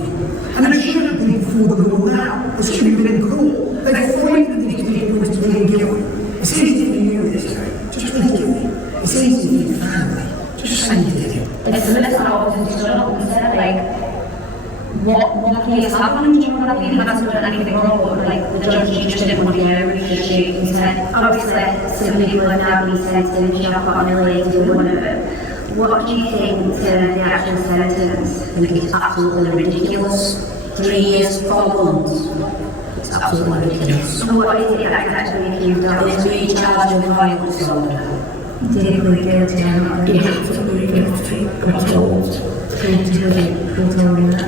And they shouldn't be before the law now. They shouldn't have been in court. They're frightened these people into being guilty. It's easy for you this day. Just plead guilty. It's easy for your family. Just say you did it. It's a little opposition, like, what case happened? Do you know what I mean? He hasn't done anything wrong, but like, the judge just didn't want to hear everything she said. Obviously, some people have now been sentenced, shot, humiliated, whatever. What do you think the actual sentence? I think it's absolutely ridiculous. 3 years, 4 months. It's absolutely ridiculous. So what is it that actually accused of? Is he charged with violent disorder? Did he plead guilty or not? He had to plead guilty, we're told.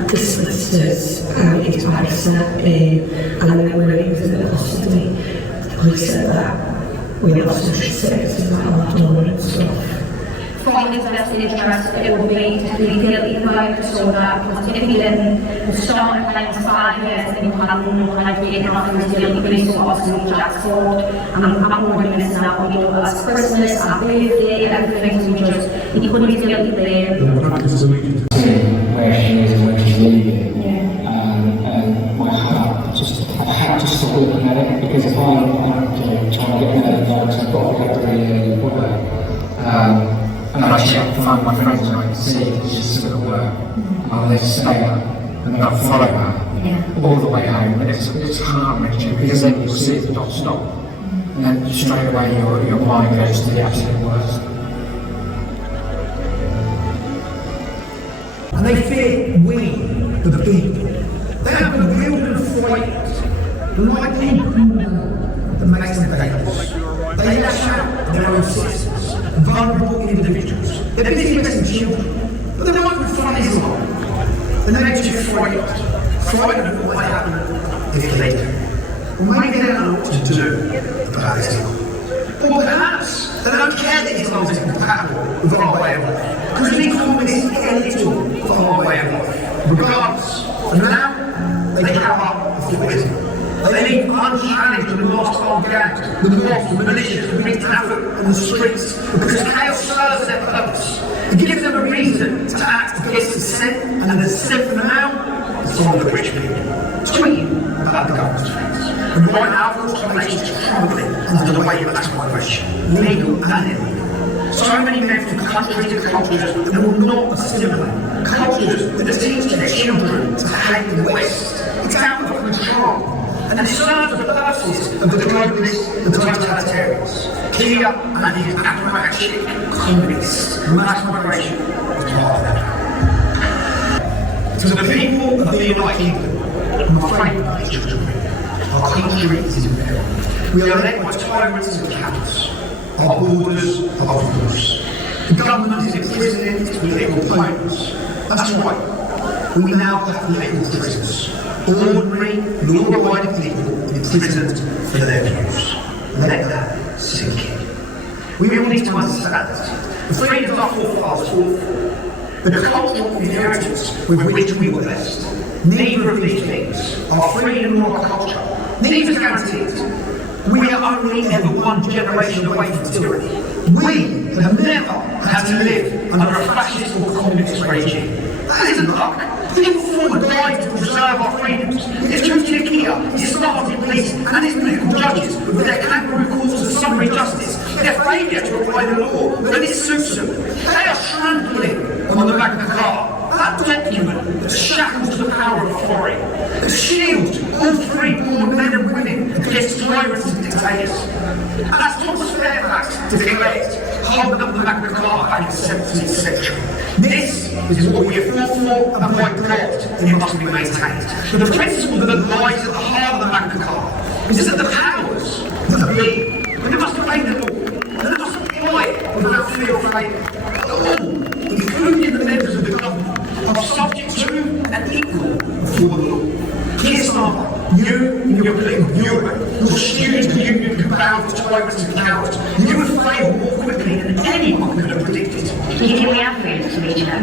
The solicitors and his barrister, and then when he was in the custody, the police said that we lost his services and that and stuff. For his best interest, it would be to plead guilty to violent disorder, because if he then was shot and claimed 5 years, then he had no time to get off his guilty, but he's obviously Jack's fault, and I'm already missing out on daughter's Christmas, our birthday, everything, so he couldn't be guilty there. Where she is and where she's leaving, and my heart just, I had to stop looking at it, because if I'm trying to get better vibes, I've got to get really early work. And I check to find my friends and I can see that she's still at work. I'll then stay up and then I'll follow her all the way home. And it's heart-wrenching, because then you see it not stop. And then straight away your mind goes to the absolute worst. And they fear we, the people. They have been wielded and frightened. Like people that makes them dangerous. They lash out at their own citizens, vulnerable individuals. They're busy arresting children, but they won't confront Islam. And they're just frightened. Frightened of what might happen if they do. Or maybe they don't know what to do about Islam. Or perhaps they don't care that Islam is incompatible with our way of life, because the economy is illegal for our way of life. Regardless, and now they cower up before Islam. They leave unchallenged the masked armed gangs, the mobs, the militias who wreak havoc on the streets, because chaos serves their purpose. It gives them a reason to act against dissent, and the dissent from now is on the rich people. Tweet about the government's face. And right now, our population is crumbling under the weight of mass migration, legal and illegal. So many men from countries and cultures that will not assimilate, cultures that teach their children to hate the West. It's out of control. And it serves the purposes of the globalists and totalitarians. Kia and his apparatchik communists. Mass migration is part of that. To the people of the United Kingdom, I'm afraid of these children. Our country is in peril. We are led by tyrants and cowards. Our borders are porous. The government is imprisoning its political opponents. That's right. We now have political prisoners. Ordinary, law-abiding people imprisoned for their views. Let that sink in. We all need to understand that the freedoms our forefathers fought for, the cultural inheritance with which we were blessed, neither of these things, our freedom or our culture, neither is guaranteed. We are only ever one generation away from tyranny. We have never had to live under a fascist or communist regime. That isn't luck. People fought and died to preserve our freedoms. It's true to Kia, his Slavic police and his political judges with their kangaroo courts of summary justice, their failure to apply the law when it suits them. They are trampling on the back of the car. That document that shackles the power of authority, that shields all free-born men and women against tyrants and dictators. And as Thomas Fairfax declared, holding up the Magna Carta back in the 17th century. This is what we have fought for, and by God, it must be maintained. But the principle that lies at the heart of the Magna Carta is that the powers that be, they must obey the law, and they must apply it without fear or favour. All, including the members of the government, are subject to and equal before the law. Keir Starmer, you and your political bureau, your students of the union can bow to tyrants and cowards. You would fail more quickly than anyone could have predicted. We have freedom of speech now.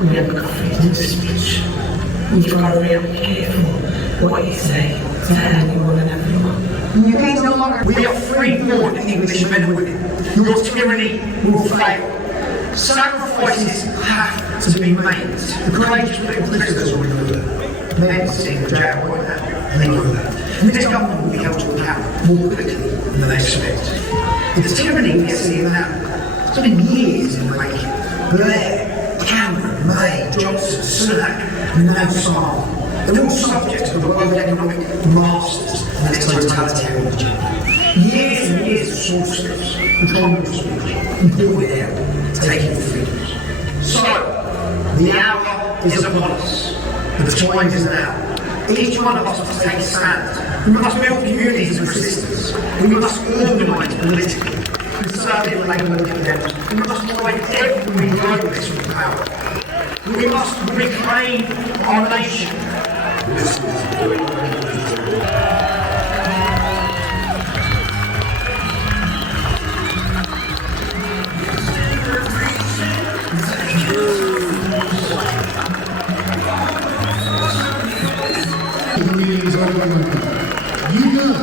We haven't got freedom of speech. We've got to be real careful what you say to anyone and everyone. The UK is no longer. We are free-born English men and women. Your tyranny will fail. Sacrifices have to be made. The courageous political prisoners will know that. Men sitting in jail right now, and they know that. And this government will be held to account more quickly than they expect. The tyranny we are seeing now, it's been years in the making. Blair, Cameron, May, Johnson, Sunak, and now Starmer. They're all subject to the world economic masters and its totalitarian agenda. Years and years of sword scripts, controlling speech, and building it out, taking the freedoms. So, the hour is upon us. The time is now. Each one of us must take a stand. We must build communities of resistance. We must organise politically, conservative labour and independence. We must fight every globalist from power. We must reclaim our nation. This is You know,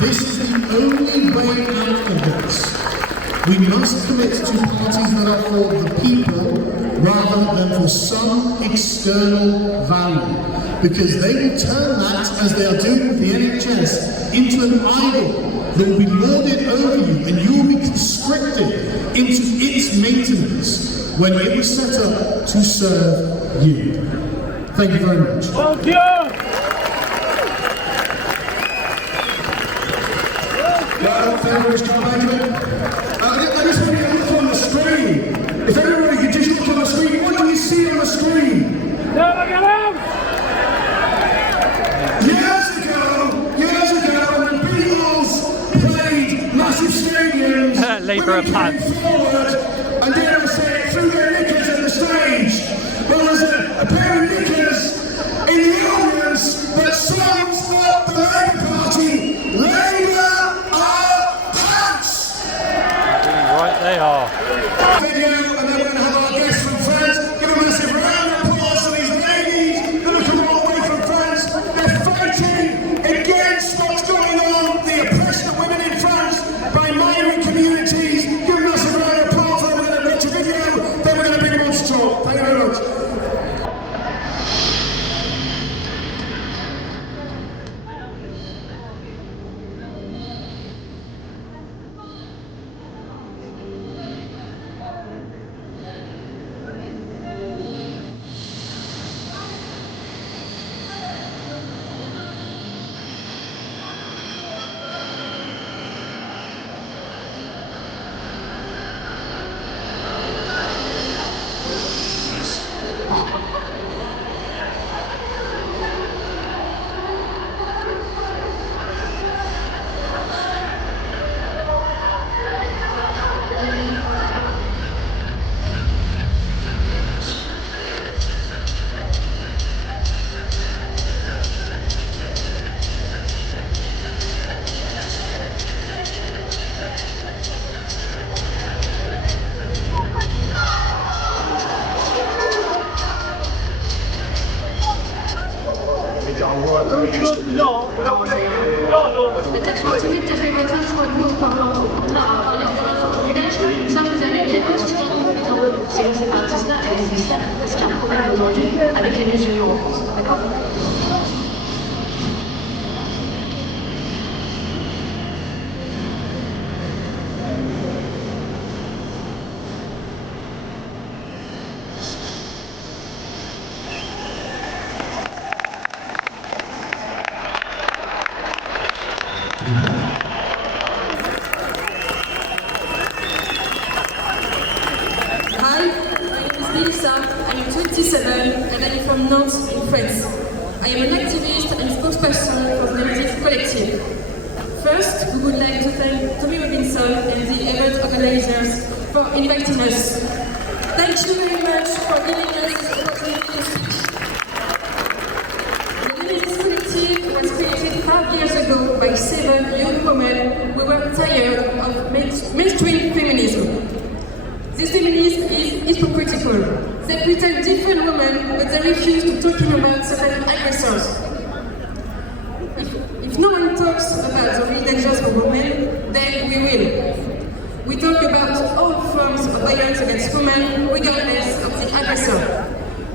this is the only way out of this. We must commit to parties that are for the people rather than for some external value, because they will turn that, as they are doing with the NHS, into an idol that will be lorded over you, and you will be constricted into its maintenance when it was set up to serve you. Thank you very much. Thank you. Thank you, Mr. Benjamin. I just want you to look on the screen. If everybody could just look on the screen, what do you see on the screen? Years ago, when the Beatles played massive stadiums, Labour women came forward and dare I say it, threw their knickers at the stage. Well, there's a pair of knickers in the audience that sums up the Labour Party. Labour are pants! Right, they are. Video, and then we're going to have our guests from France. Give a massive round of applause to these ladies that have come all the way from France. They're fighting against what's going on, the oppression of women in France by migrant communities. Give a massive round of applause. We're going to watch a video, then we're going to bring them on to talk. Thank you very much. Hi, my name is Melissa, I am 27 and I am from Nantes in France. I am an activist and spokesperson for the Limited Collective. First, we would like to thank Tommy Robinson and the event organizers for inviting us. Thank you very much for giving us this opportunity to speak. The Limited Collective was created 5 years ago by 7 young women who were tired of mainstream feminism. This feminism is hypocritical. They pretend different women, but they refuse to talk about certain aggressors. If no one talks about the real dangers for women, then we will. We talk about all forms of violence against women, regardless of the aggressor.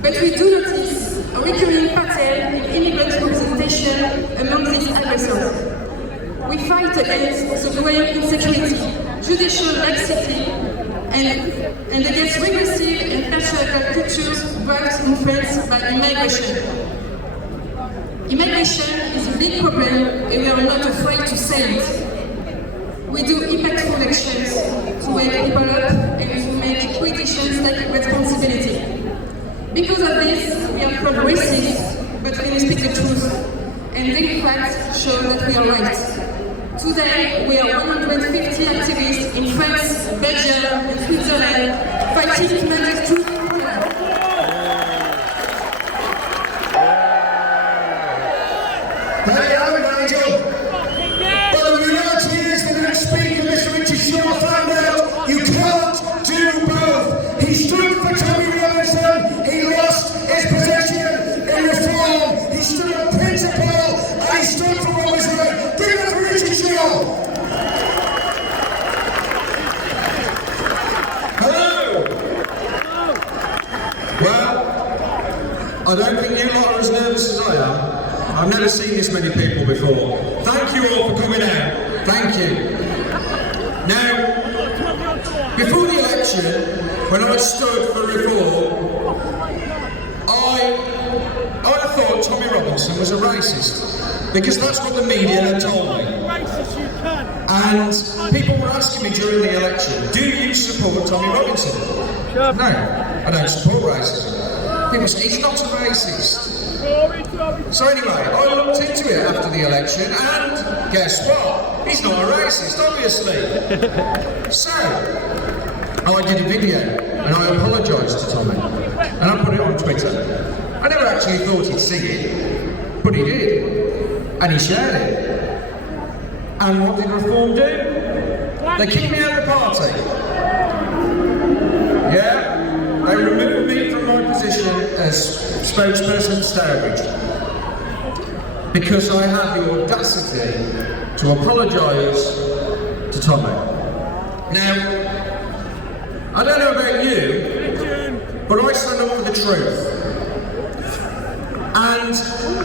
But we do notice a recurring pattern in immigrant representation among these aggressors. We fight against the growing insecurity, judicial laxity, and against regressive and patriarchal cultures brought in France by immigration. Immigration is a big problem and we are not afraid to say it. We do impactful actions to wake people up and to make politicians take responsibility. Because of this, we are progressive, but we speak the truth. And the facts show that we are right. Today, we are 150 activists in France, Belgium, and Switzerland fighting to make the truth. There you have it, Nigel. But the reality is that the next speaker, Mr. Richard Shaw, found out you can't do both. He stood for Tommy Robinson, he lost his position in reform. He stood on principle, and he stood for what was right. Give it to Richard Shaw. Hello. Well, I don't think you lot are as nervous as I am. I've never seen this many people before. Thank you all for coming out. Thank you. Now, before the election, when I stood for reform, I thought Tommy Robinson was a racist, because that's what the media had told me. And people were asking me during the election, do you support Tommy Robinson? No, I don't support racism. People say, he's not a racist. So anyway, I looked into it after the election, and guess what? He's not a racist, obviously. So, I did a video, and I apologised to Tommy, and I put it on Twitter. I never actually thought he'd see it, but he did, and he shared it. And what did Reform do? They kicked me out of the party. Yeah, they removed me from my position as spokesperson of Stourbridge because I had the audacity to apologise to Tommy. Now, I don't know about you, but I stand up for the truth. And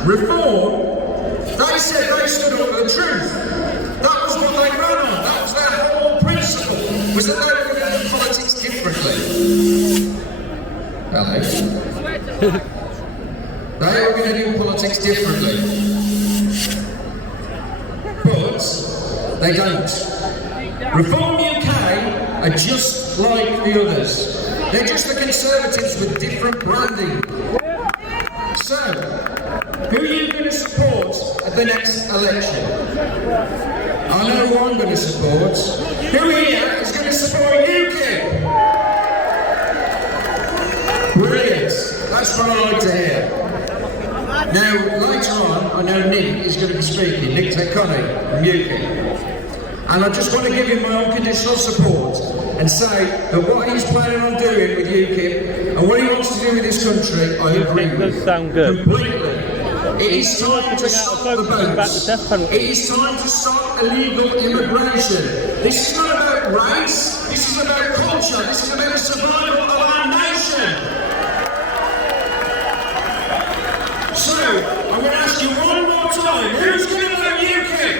Reform, they said they stood up for the truth. That was what they ran on. That was their whole principle, was that they were going to do politics differently. Hello. They were going to do politics differently. But they don't. Reform UK are just like the others. They're just the Conservatives with different branding. So, who are you going to support at the next election? I know who I'm going to support. Who here is going to support UKIP? Brilliant. That's what I like to hear. Now, later on, I know Nick is going to be speaking, Nick Tecconi from UKIP. And I just want to give him my unconditional support and say that what he's planning on doing with UKIP and what he wants to do with this country, I agree with. Sound good. Completely. It is time to stop the boats. It is time to stop illegal immigration. This is not about race, this is about culture, this is about the survival of our nation. So, I'm going to ask you one more time, who's going to vote UKIP?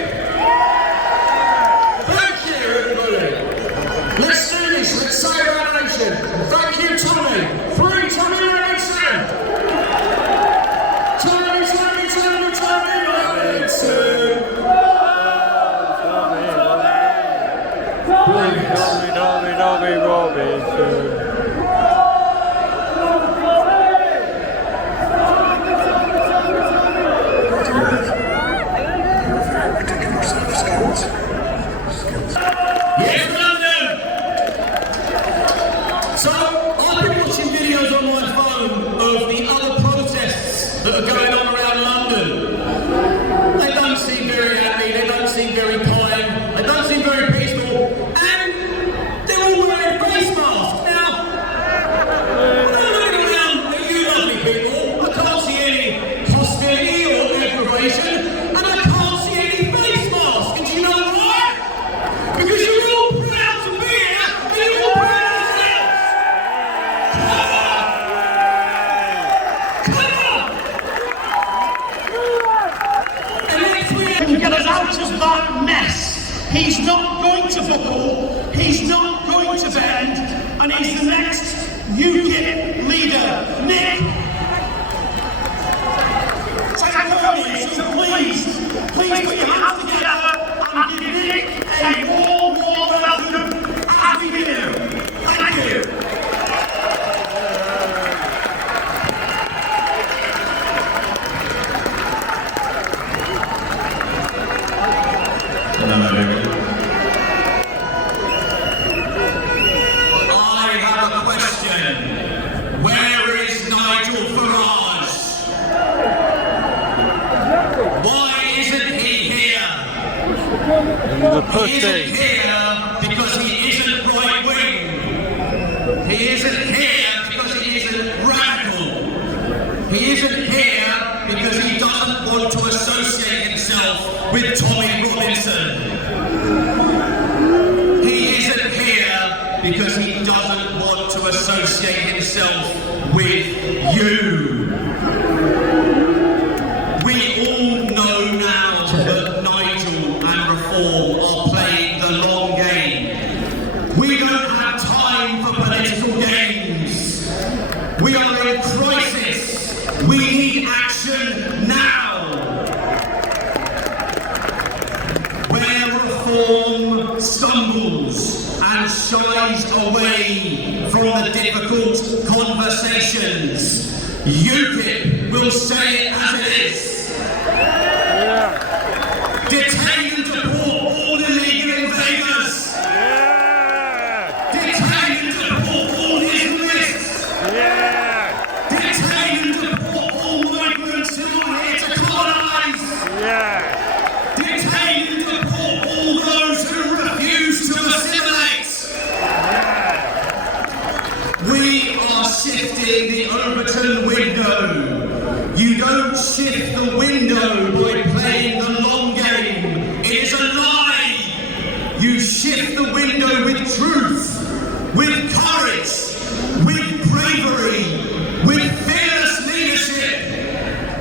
Thank you, everybody. Let's do this, let's save our nation. Thank you, Tommy. Free Tommy Robinson. Yes, London! So, I've been watching videos on my phone of the other protests that are going on around London. They don't seem very happy, they don't seem very kind, they don't seem very peaceful, and they're all wearing face masks. Now, when I'm looking around at you lovely people, I can't see any hostility or aggravation, and I can't see any face masks. And do you know why? Because you're all proud to be here, and you're all proud of yourselves. Come on! And let's get us out of that mess. He's not going to buckle, he's not going to bend, and he's the next UKIP leader, Nick Taccone. So please put your hands together and give Nick a warm welcome as we do. Thank you. I have a question. Where is Nigel Farage? Why isn't he here? He isn't here because he isn't right wing. He isn't here because he isn't radical. He isn't here because he doesn't want to associate himself with Tommy Robinson. He isn't here because he doesn't want to associate himself with you. We all know now that Nigel and Reform are playing the long game. We don't have time for political games. We are in crisis. We need action now. Where Reform stumbles and shies away from the difficult conversations, UKIP will say it as it is. Detain and deport all illegal invaders. Detain and deport all Islamists. Detain and deport all migrants who are here to colonise. Detain and deport all those who refuse to assimilate. We are shifting the Overton window. You don't shift the window by playing the long game. It is a lie. You shift the window with truth, with courage, with bravery, with fearless leadership.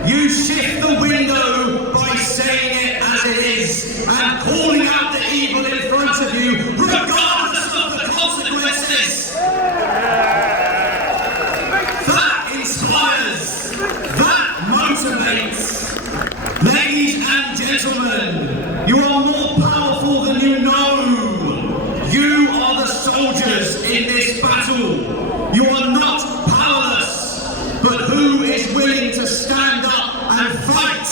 You shift the window by saying it as it is and calling out the evil in front of you, regardless of the consequences. That inspires, that motivates. Ladies and gentlemen, you are more powerful than you know. You are the soldiers in this battle. You are not powerless, but who is willing to stand up and fight?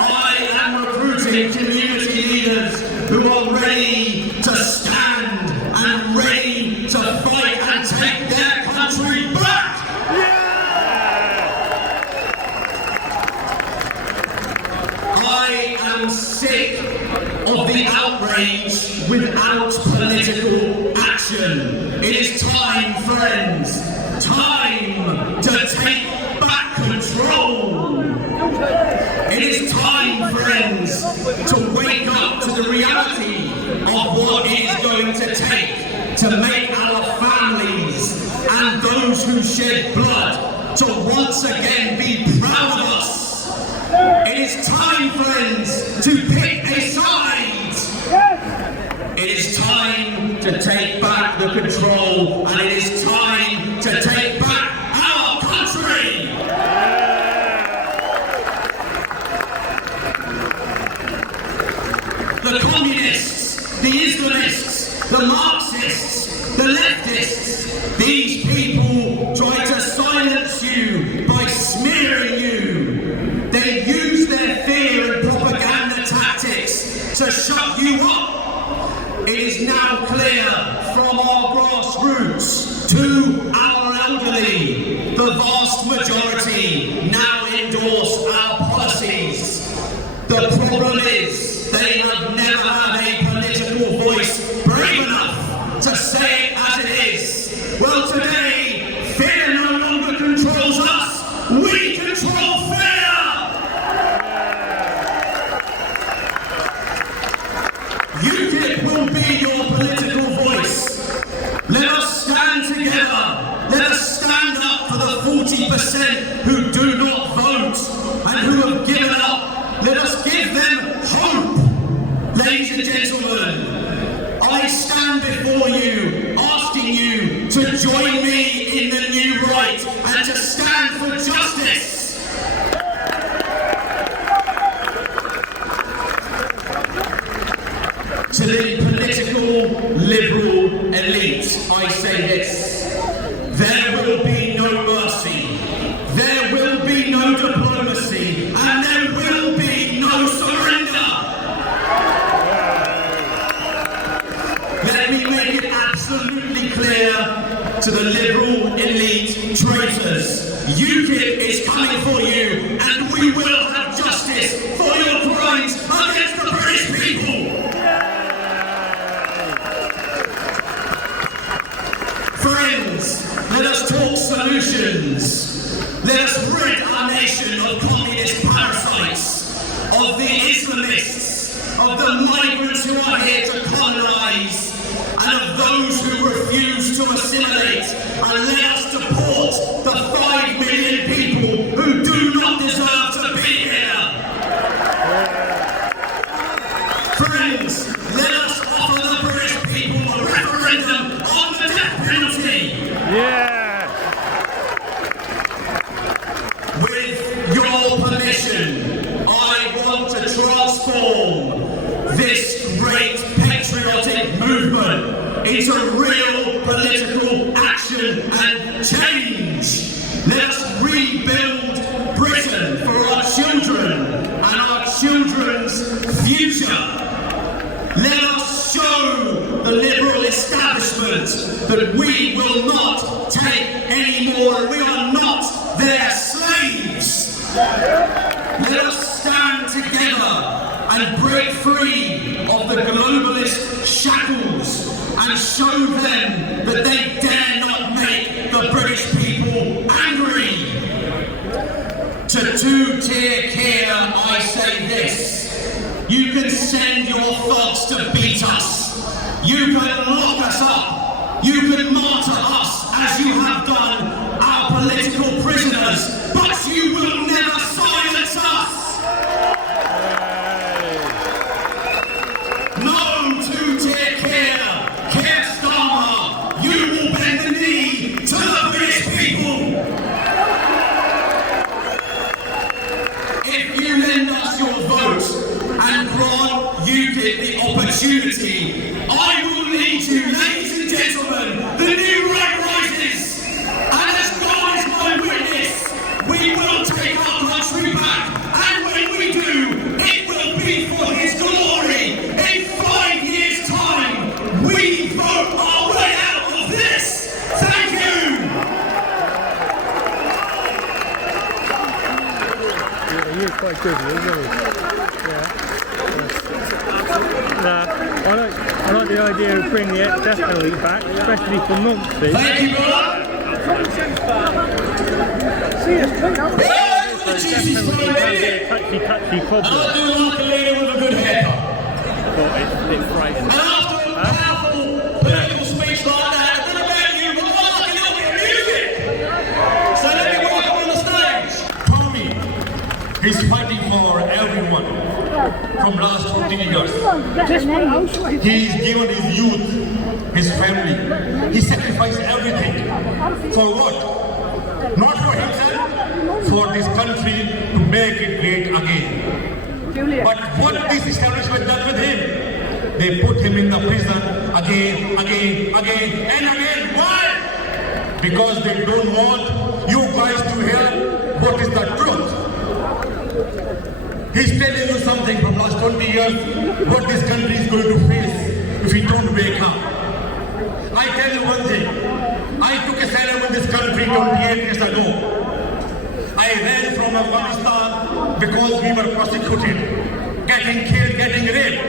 I am recruiting community leaders who are ready to stand and ready to fight and take their country back. I am sick of the outrage without political action. It is time, friends, time to take back to wake up to the reality of what it is going to take to make our families and those who shed blood to once again be proud of us. It is time, friends, to pick a side. It is time to take back the control, and it is time to take back our country. The communists, the Islamists, the Marxists, the leftists, these people try to silence you by smearing you. They use their fear and propaganda tactics to shut you up. It is now clear from our grassroots to our elderly, the vast majority now endorse our policies. The problem is they have never had a political voice brave enough to say it as it is. Well, today, fear no longer controls us, we control fear! UKIP will be your political voice. Let us stand together. Let us stand up for the 40% who do not vote and who have given up. Let us give them hope. Ladies and gentlemen, I stand before you, asking you to join me in the new right and to stand for justice. To the political liberal elite, I say this: there will be no mercy, there will be no diplomacy, and there will be no surrender. Let me make it absolutely clear to the liberal elite traitors: UKIP is coming for you, and we will have justice for your crimes against the British people. Friends, let us talk solutions. Let us rid our nation of communist parasites, of the Islamists, of the migrants who are here to colonize, and of those who refuse to assimilate. And let us deport the 5 million people who do not deserve to be here. Friends, let us offer the British people a referendum on the death penalty. Yeah. With your permission, I want to transform this great patriotic movement into real political action and change. Let us rebuild Britain for our children and our children's future. Let us show the liberal establishment that we will not take any more, and we are not their slaves. Let us stand together and break free of the globalist shackles and show them that they dare not make the British people angry. To two-tier Keir, I say this: you can send your thugs to beat us. You can lock us up. You can martyr us as you have done our political prisoners. But you will never silence us. No two-tier Keir, Keir Starmer, you will bend the knee to the British people. If you lend us your vote and grant UKIP the opportunity, I will lead you, ladies and gentlemen, the new right rises. And as God is my witness, we will take our country back. And when we do, it will be for His glory. In 5 years' time, we vote our way out of this. Thank you. Yeah, you're quite good, isn't he? I like the idea of bringing the death penalty back, especially for Monksy. Thank you, brother. Touchy problem. I'll do like a leader with a good haircut. And after a powerful political speech like that, I don't know about you, but I like a little bit of music. So let me welcome on the stage. Tommy, he's fighting for everyone from last 20 years. He's given his youth, his family. He sacrificed everything. For what? Not for himself, for this country to make it great again. But what this establishment done with him? They put him in the prison again, and again. Why? Because they don't want you guys to hear what is the truth. He's telling you something from last 20 years, what this country is going to face if we don't wake up. I tell you one thing, I took asylum in this country 28 years ago. I ran from Afghanistan because we were prosecuted, getting killed, getting raped.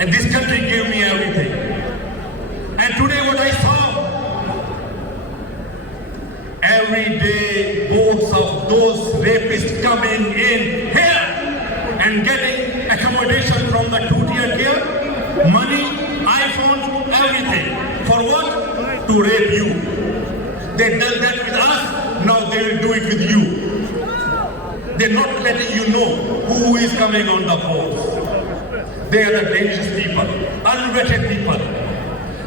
And this country gave me everything. And today what I saw, every day boats of those rapists coming in here and getting accommodation from the two-tier care, money, iPhones, everything. For what? To rape you. They done that with us, now they will do it with you. They're not letting you know who is coming on the boats. They are the dangerous people, unvetted people.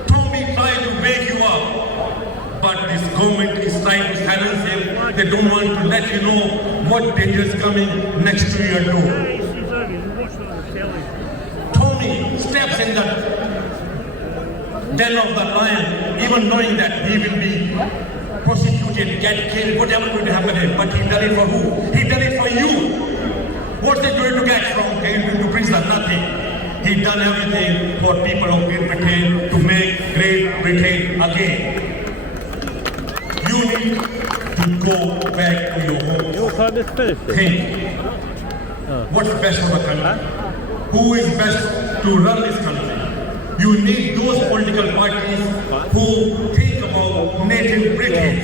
Tommy tried to wake you up, but this government is trying to silence him. They don't want to let you know what danger is coming next to your door. Tommy steps in the den of the lion, even knowing that he will be prosecuted, get killed, whatever will happen to him. But he done it for who? He done it for you. What's he going to get from into prison? Nothing. He done everything for people of Great Britain to make Great Britain again. You need to go back to your home. Think. What's best for the country? Who is best to run this country? You need those political parties who think about native British.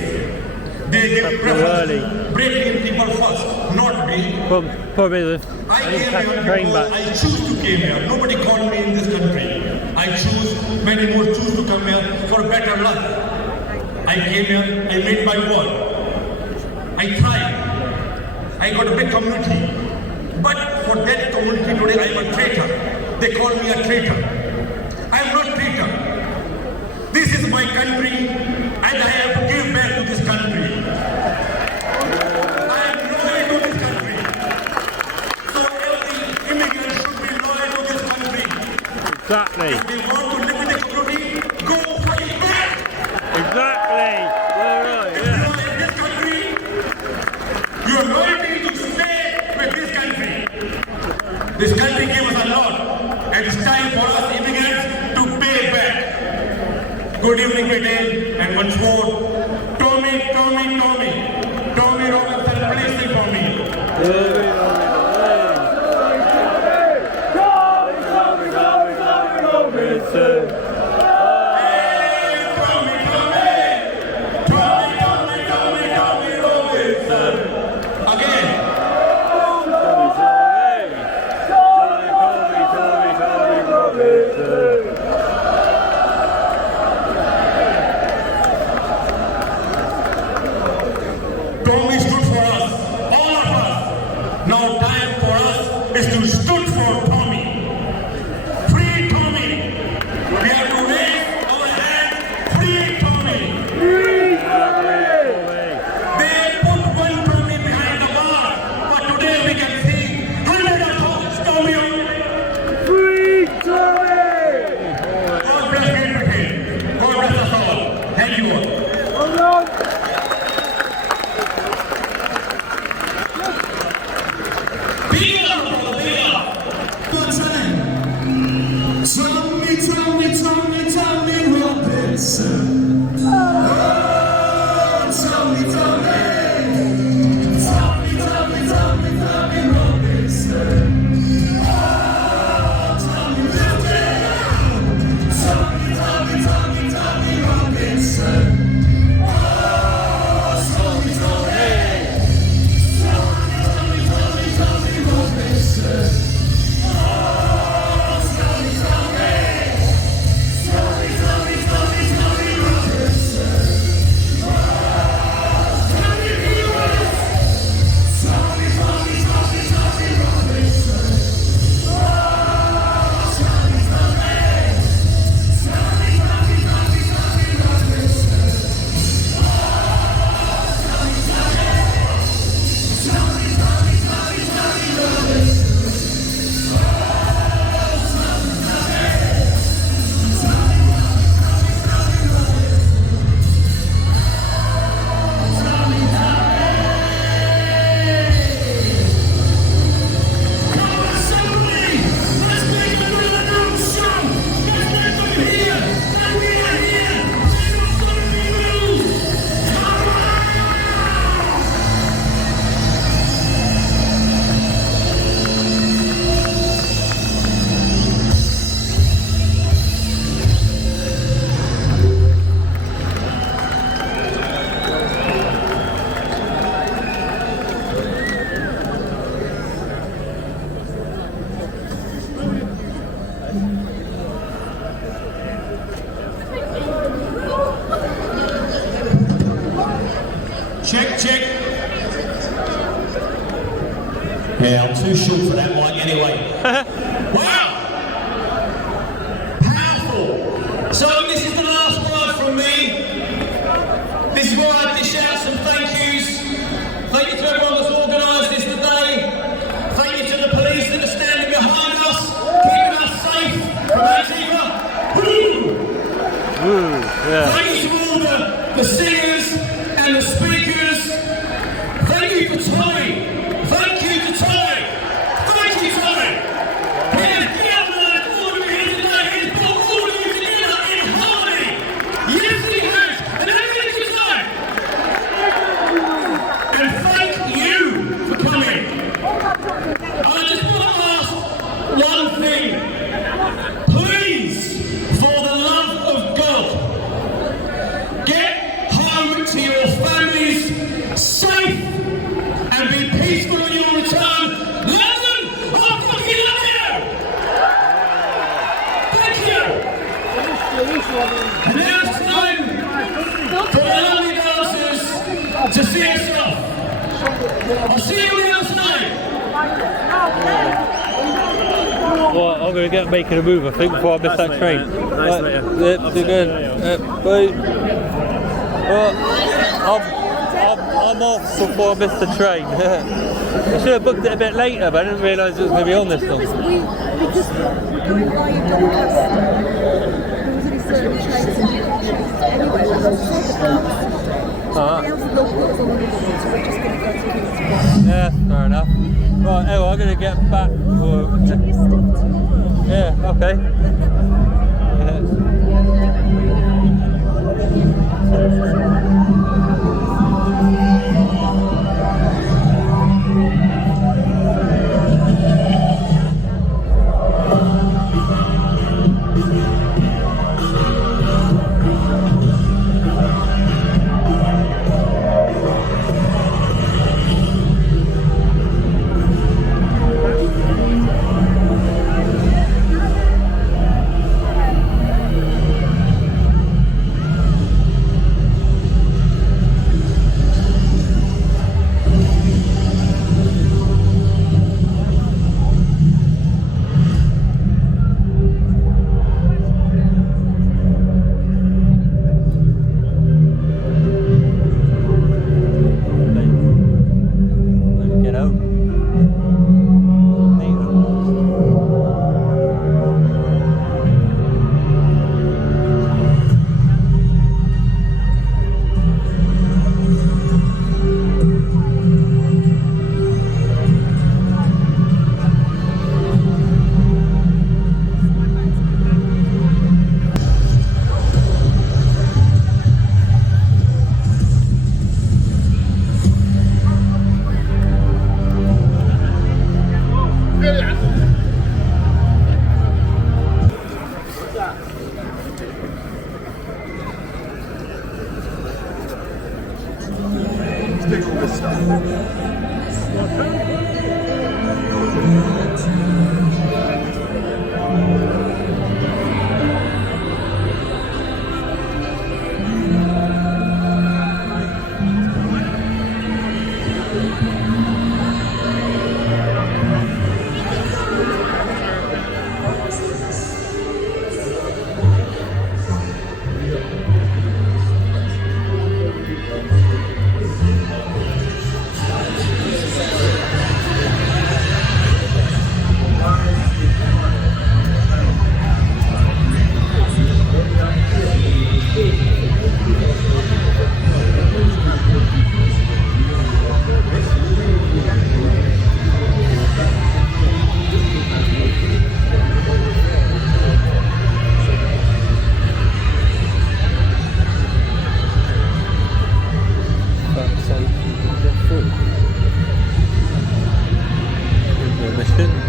They give preference British people first, not me. I came here because I choose to come here. Nobody called me in this country. I choose, many more choose to come here for better life. I came here, I made my work. I tried. I got a big community. But for that community today, I am a traitor. They call me a traitor. I am not traitor. This is my country and I have to give back to this country. I am loyal to this country. So every immigrant should be loyal to this country. Exactly. If they want to live in the community, go fight back. Exactly. If you are in this country, your loyalty to stay with this country. This country gave us a lot. And it's time for us immigrants to pay back. Good evening, Britain, and once more, Tommy Robinson, please sing for me. Tommy stood for us, all of us. Now time for us is to stood for Tommy. Free Tommy. We have to raise our hand. Free Tommy. Free Tommy. They put one Tommy behind the bar, but today we can see hundreds of Tommy. Free Tommy. God bless Great Britain. God bless us all. Thank you all. Tommy Robinson. Oh, Tommy Robinson. Oh, Tommy Robinson. Oh, Tommy Robinson. Check, check. Yeah, I'm too short for that mic anyway. Wow! Powerful. So this is the last word from me. This is where I dish out some thank yous. Thank you to everyone that's organised this today. Thank you to the police that are standing behind us, keeping us safe from Antifa. Thank you to all the singers and the speakers. Thank you for Tommy. Thank you to Tommy. Thank you, Tommy. He has galvanised all of you here today. He has brought all of you together in harmony. Yes, he has. And everything you say. And thank you for coming. I just want to ask one thing. Please, for the love of God, get home to your families safe and be peaceful on your return. London, I fucking love you! Thank you! And now it's time for the lovely dancers to see us off. I'll see you on the other side. Well, I'm going to get making a move, I think, before I miss that train. Nice to meet you. Good. Bye. Well, I'm off before I miss the train. I should have booked it a bit later, but I didn't realise it was going to be on this long. Because we just while you've done this, there was only certain trains and anyway, we'll sort the bus. Somebody else will put us on the list, so we're just going to go to Kingston. Yeah, fair enough. Right, anyway, I'm going to get back for... Yeah, okay.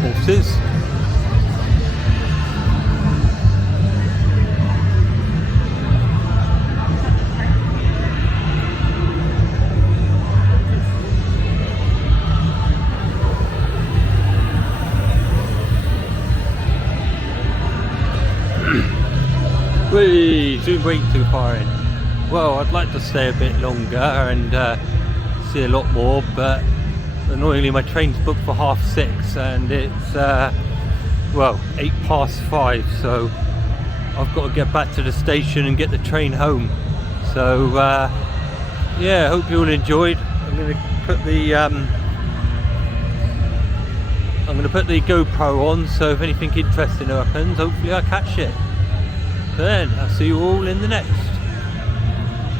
Horses. Whee! Too great too far in. Well, I'd like to stay a bit longer and see a lot more, but annoyingly my train's booked for 6:30 and it's well 5:08, so I've got to get back to the station and get the train home. So yeah, hope you all enjoyed. I'm going to put the GoPro on, so if anything interesting happens, hopefully I catch it. Then I'll see you all in the next.